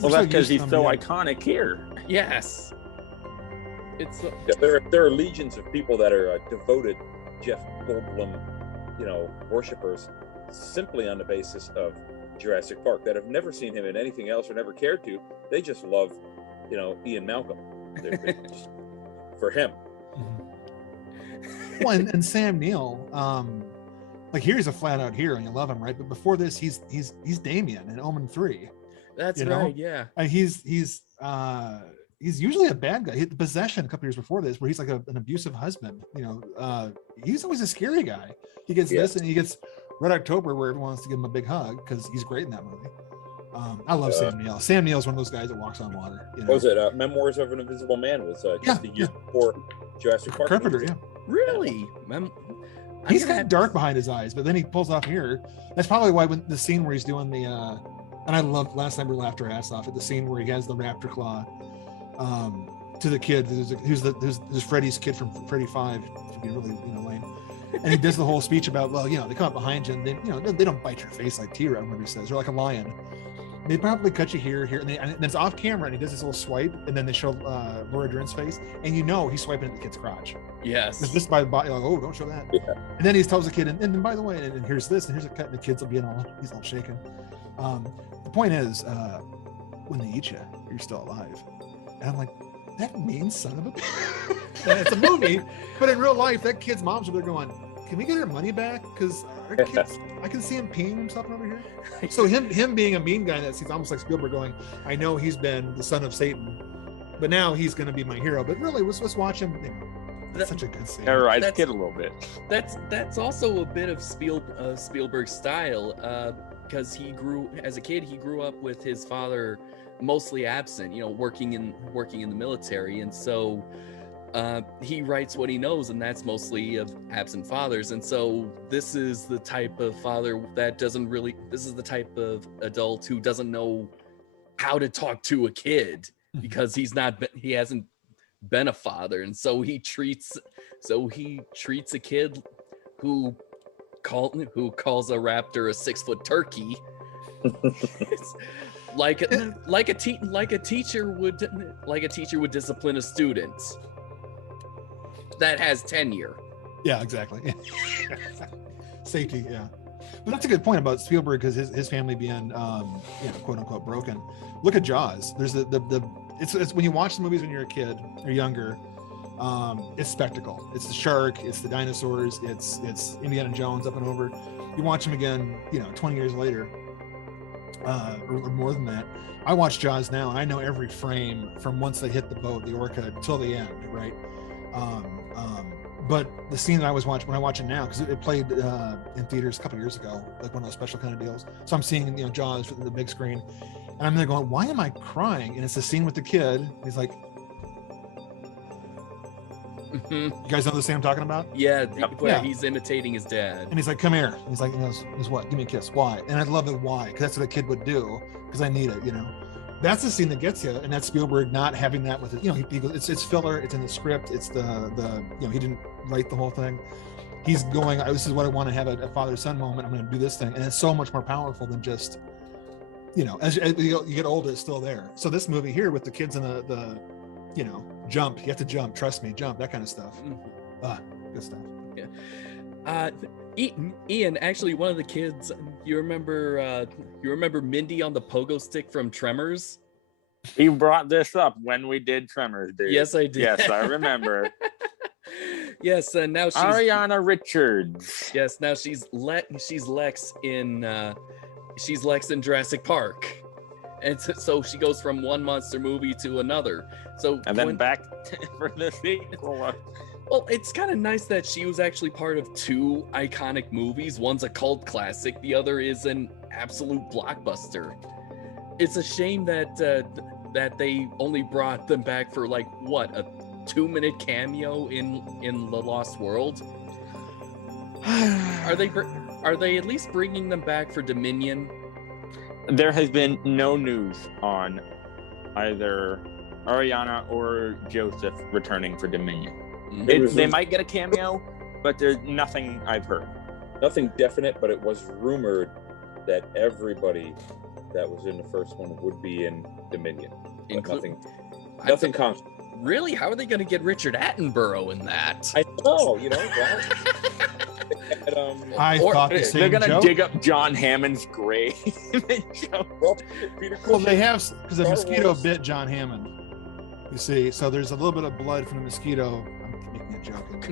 Well, that's because he's so iconic here. Yes, there are legions of people that are devoted Jeff Goldblum, worshipers, simply on the basis of Jurassic Park, that have never seen him in anything else or never cared to. They just love, Ian Malcolm. They're just, for him. Well, and Sam Neill, like here he's a flat out hero and you love him, right? But before this, he's Damien in Omen 3. That's right, yeah. He's usually a bad guy. He had Possession a couple years before this, where he's like an abusive husband. He's always a scary guy. He gets this, and he gets Red October, where everyone wants to give him a big hug because he's great in that movie. I love Sam Neill. Sam Neill is one of those guys that walks on water. You know? What was it? Memoirs of an Invisible Man was just a year before Jurassic Park. Carpenter, yeah. Really? He's kind of dark behind his eyes, but then he pulls off here. That's probably why when the scene where he's doing the, and I loved last time we laughed our ass off at the scene where he has the raptor claw to the kid who's Freddy's kid from Freddy 5, to be really lame. And he does the whole speech about, well, they come up behind you and they don't bite your face like T-Rex, whatever he says, or like a lion. They probably cut you here, and then it's off camera, and he does this little swipe, and then they show Laura Dern's face, and he's swiping at the kid's crotch. Yes. It's just by the body, like, oh, don't show that. Yeah. And then he tells the kid, and then by the way, and here's this, and here's a cut, and the kid's he's all shaken. The point is, when they eat you, you're still alive. And I'm like, that mean son of a bitch. And it's a movie, but in real life, that kid's mom's over there going, can we get our money back? Because our kids, I can see him peeing himself over here. So him being a mean guy, that's almost like Spielberg going, I know he's been the son of Satan, but now he's going to be my hero. But really, let's watch him. That's such a good scene. Terrorize the kid a little bit. That's also a bit of Spielberg's style, because he grew up with his father mostly absent, working in the military, and so he writes what he knows, and that's mostly of absent fathers. And so this is the type of father that this is the type of adult who doesn't know how to talk to a kid because he hasn't been a father. And so he treats a kid who calls a raptor a 6-foot turkey like a teacher would discipline a student that has tenure. Yeah, exactly. Safety, yeah. But that's a good point about Spielberg, because his family being quote unquote broken. Look at Jaws. There's it's when you watch the movies when you're a kid or younger, it's spectacle. It's the shark, it's the dinosaurs, it's Indiana Jones up and over. You watch them again, 20 years later, or more than that. I watch Jaws now, and I know every frame from once they hit the boat, the orca, till the end, right? But the scene that I was watching, when I watch it now, because it played in theaters a couple years ago, like one of those special kind of deals. So I'm seeing Jaws for the big screen, and I'm there going, why am I crying? And it's the scene with the kid. He's like, you guys know the scene I'm talking about? Yeah, he's imitating his dad. And he's like, come here. And he's like, he goes, what? Give me a kiss. Why? And I love the why, because that's what a kid would do, because I need it, That's the scene that gets you, and that's Spielberg not having that with it. He goes, it's filler, it's in the script, it's the he didn't write the whole thing. He's going, this is what I want to have a father-son moment. I'm going to do this thing, and it's so much more powerful than just, as you get older, it's still there. So this movie here with the kids in the jump, you have to jump, trust me, jump, that kind of stuff. Good stuff. Yeah. Ian, actually, one of the kids, you remember Mindy on the pogo stick from Tremors? He brought this up when we did Tremors, dude. Yes, I did. Yes, I remember. Yes, and now she's Ariana Richards. Yes, now she's Lex in Jurassic Park. And so she goes from one monster movie to another. And then back for the sequel. Well, it's kind of nice that she was actually part of two iconic movies. One's a cult classic, the other is an absolute blockbuster. It's a shame that they only brought them back for a 2-minute cameo in The Lost World. Are they at least bringing them back for Dominion? There has been no news on either Ariana or Joseph returning for Dominion. They might get a cameo, but there's nothing I've heard. Nothing definite, but it was rumored that everybody that was in the first one would be in Dominion. Nothing concrete. Really? How are they going to get Richard Attenborough in that? I know, I thought the same they're going to joke. dig up John Hammond's grave. Well, they have, because the mosquito bit John Hammond. You see, so there's a little bit of blood from the mosquito. I'm making a joke.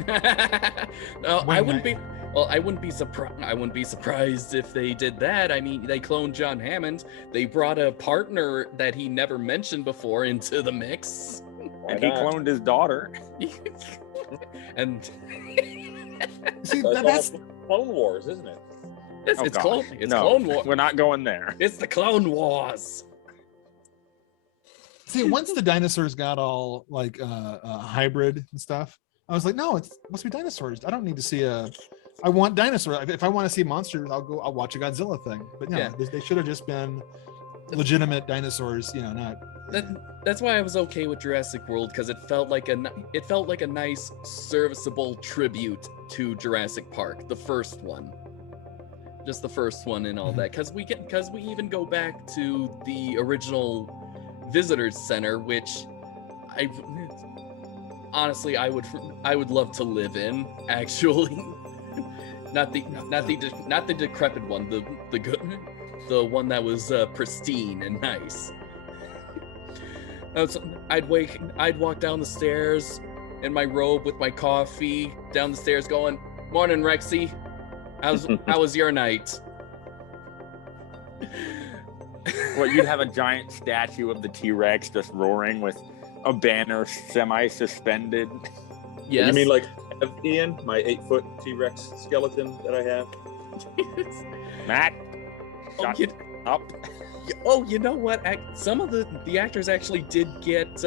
No, I wouldn't be surprised if they did that. I mean, they cloned John Hammond. They brought a partner that he never mentioned before into the mix. And he cloned his daughter. And see, that's Clone Wars, isn't it? It's Clone Wars. We're not going there. It's the Clone Wars. See, once the dinosaurs got all like hybrid and stuff, I was like, no, it must be dinosaurs. I don't need to see I want dinosaurs. If I want to see monsters, I'll watch a Godzilla thing. But no, they should have just been legitimate dinosaurs. Not. That's why I was okay with Jurassic World, because it felt like a nice, serviceable tribute to Jurassic Park, the first one. Just the first one and all that, because we even go back to the original Visitors Center, which honestly I would love to live in, actually. not the decrepit one, the good, the one that was pristine and nice. I'd walk down the stairs in my robe with my coffee, down the stairs going, "Morning, Rexy. How was your night?" Well, you'd have a giant statue of the T-Rex just roaring with a banner semi-suspended. Yes. You mean like Ian, my 8-foot T-Rex skeleton that I have? Matt, shut up. Oh, you know what? Some of the actors actually did get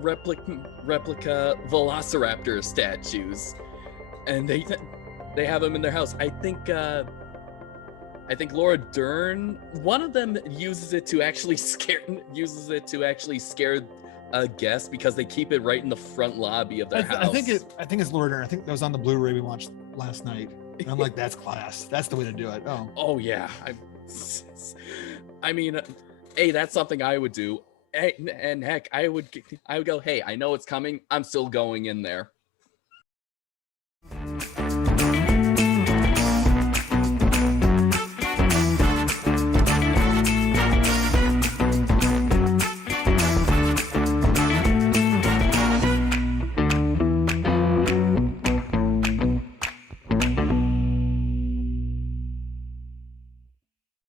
replica Velociraptor statues, and they have them in their house. I think Laura Dern, one of them uses it to actually scare a guest, because they keep it right in the front lobby of their house. I think it's Laura Dern. I think that was on the Blu-ray we watched last night. And I'm like, that's class. That's the way to do it. Oh yeah. I mean, hey, that's something I would do. Hey, and heck, I would go, hey, I know it's coming. I'm still going in there.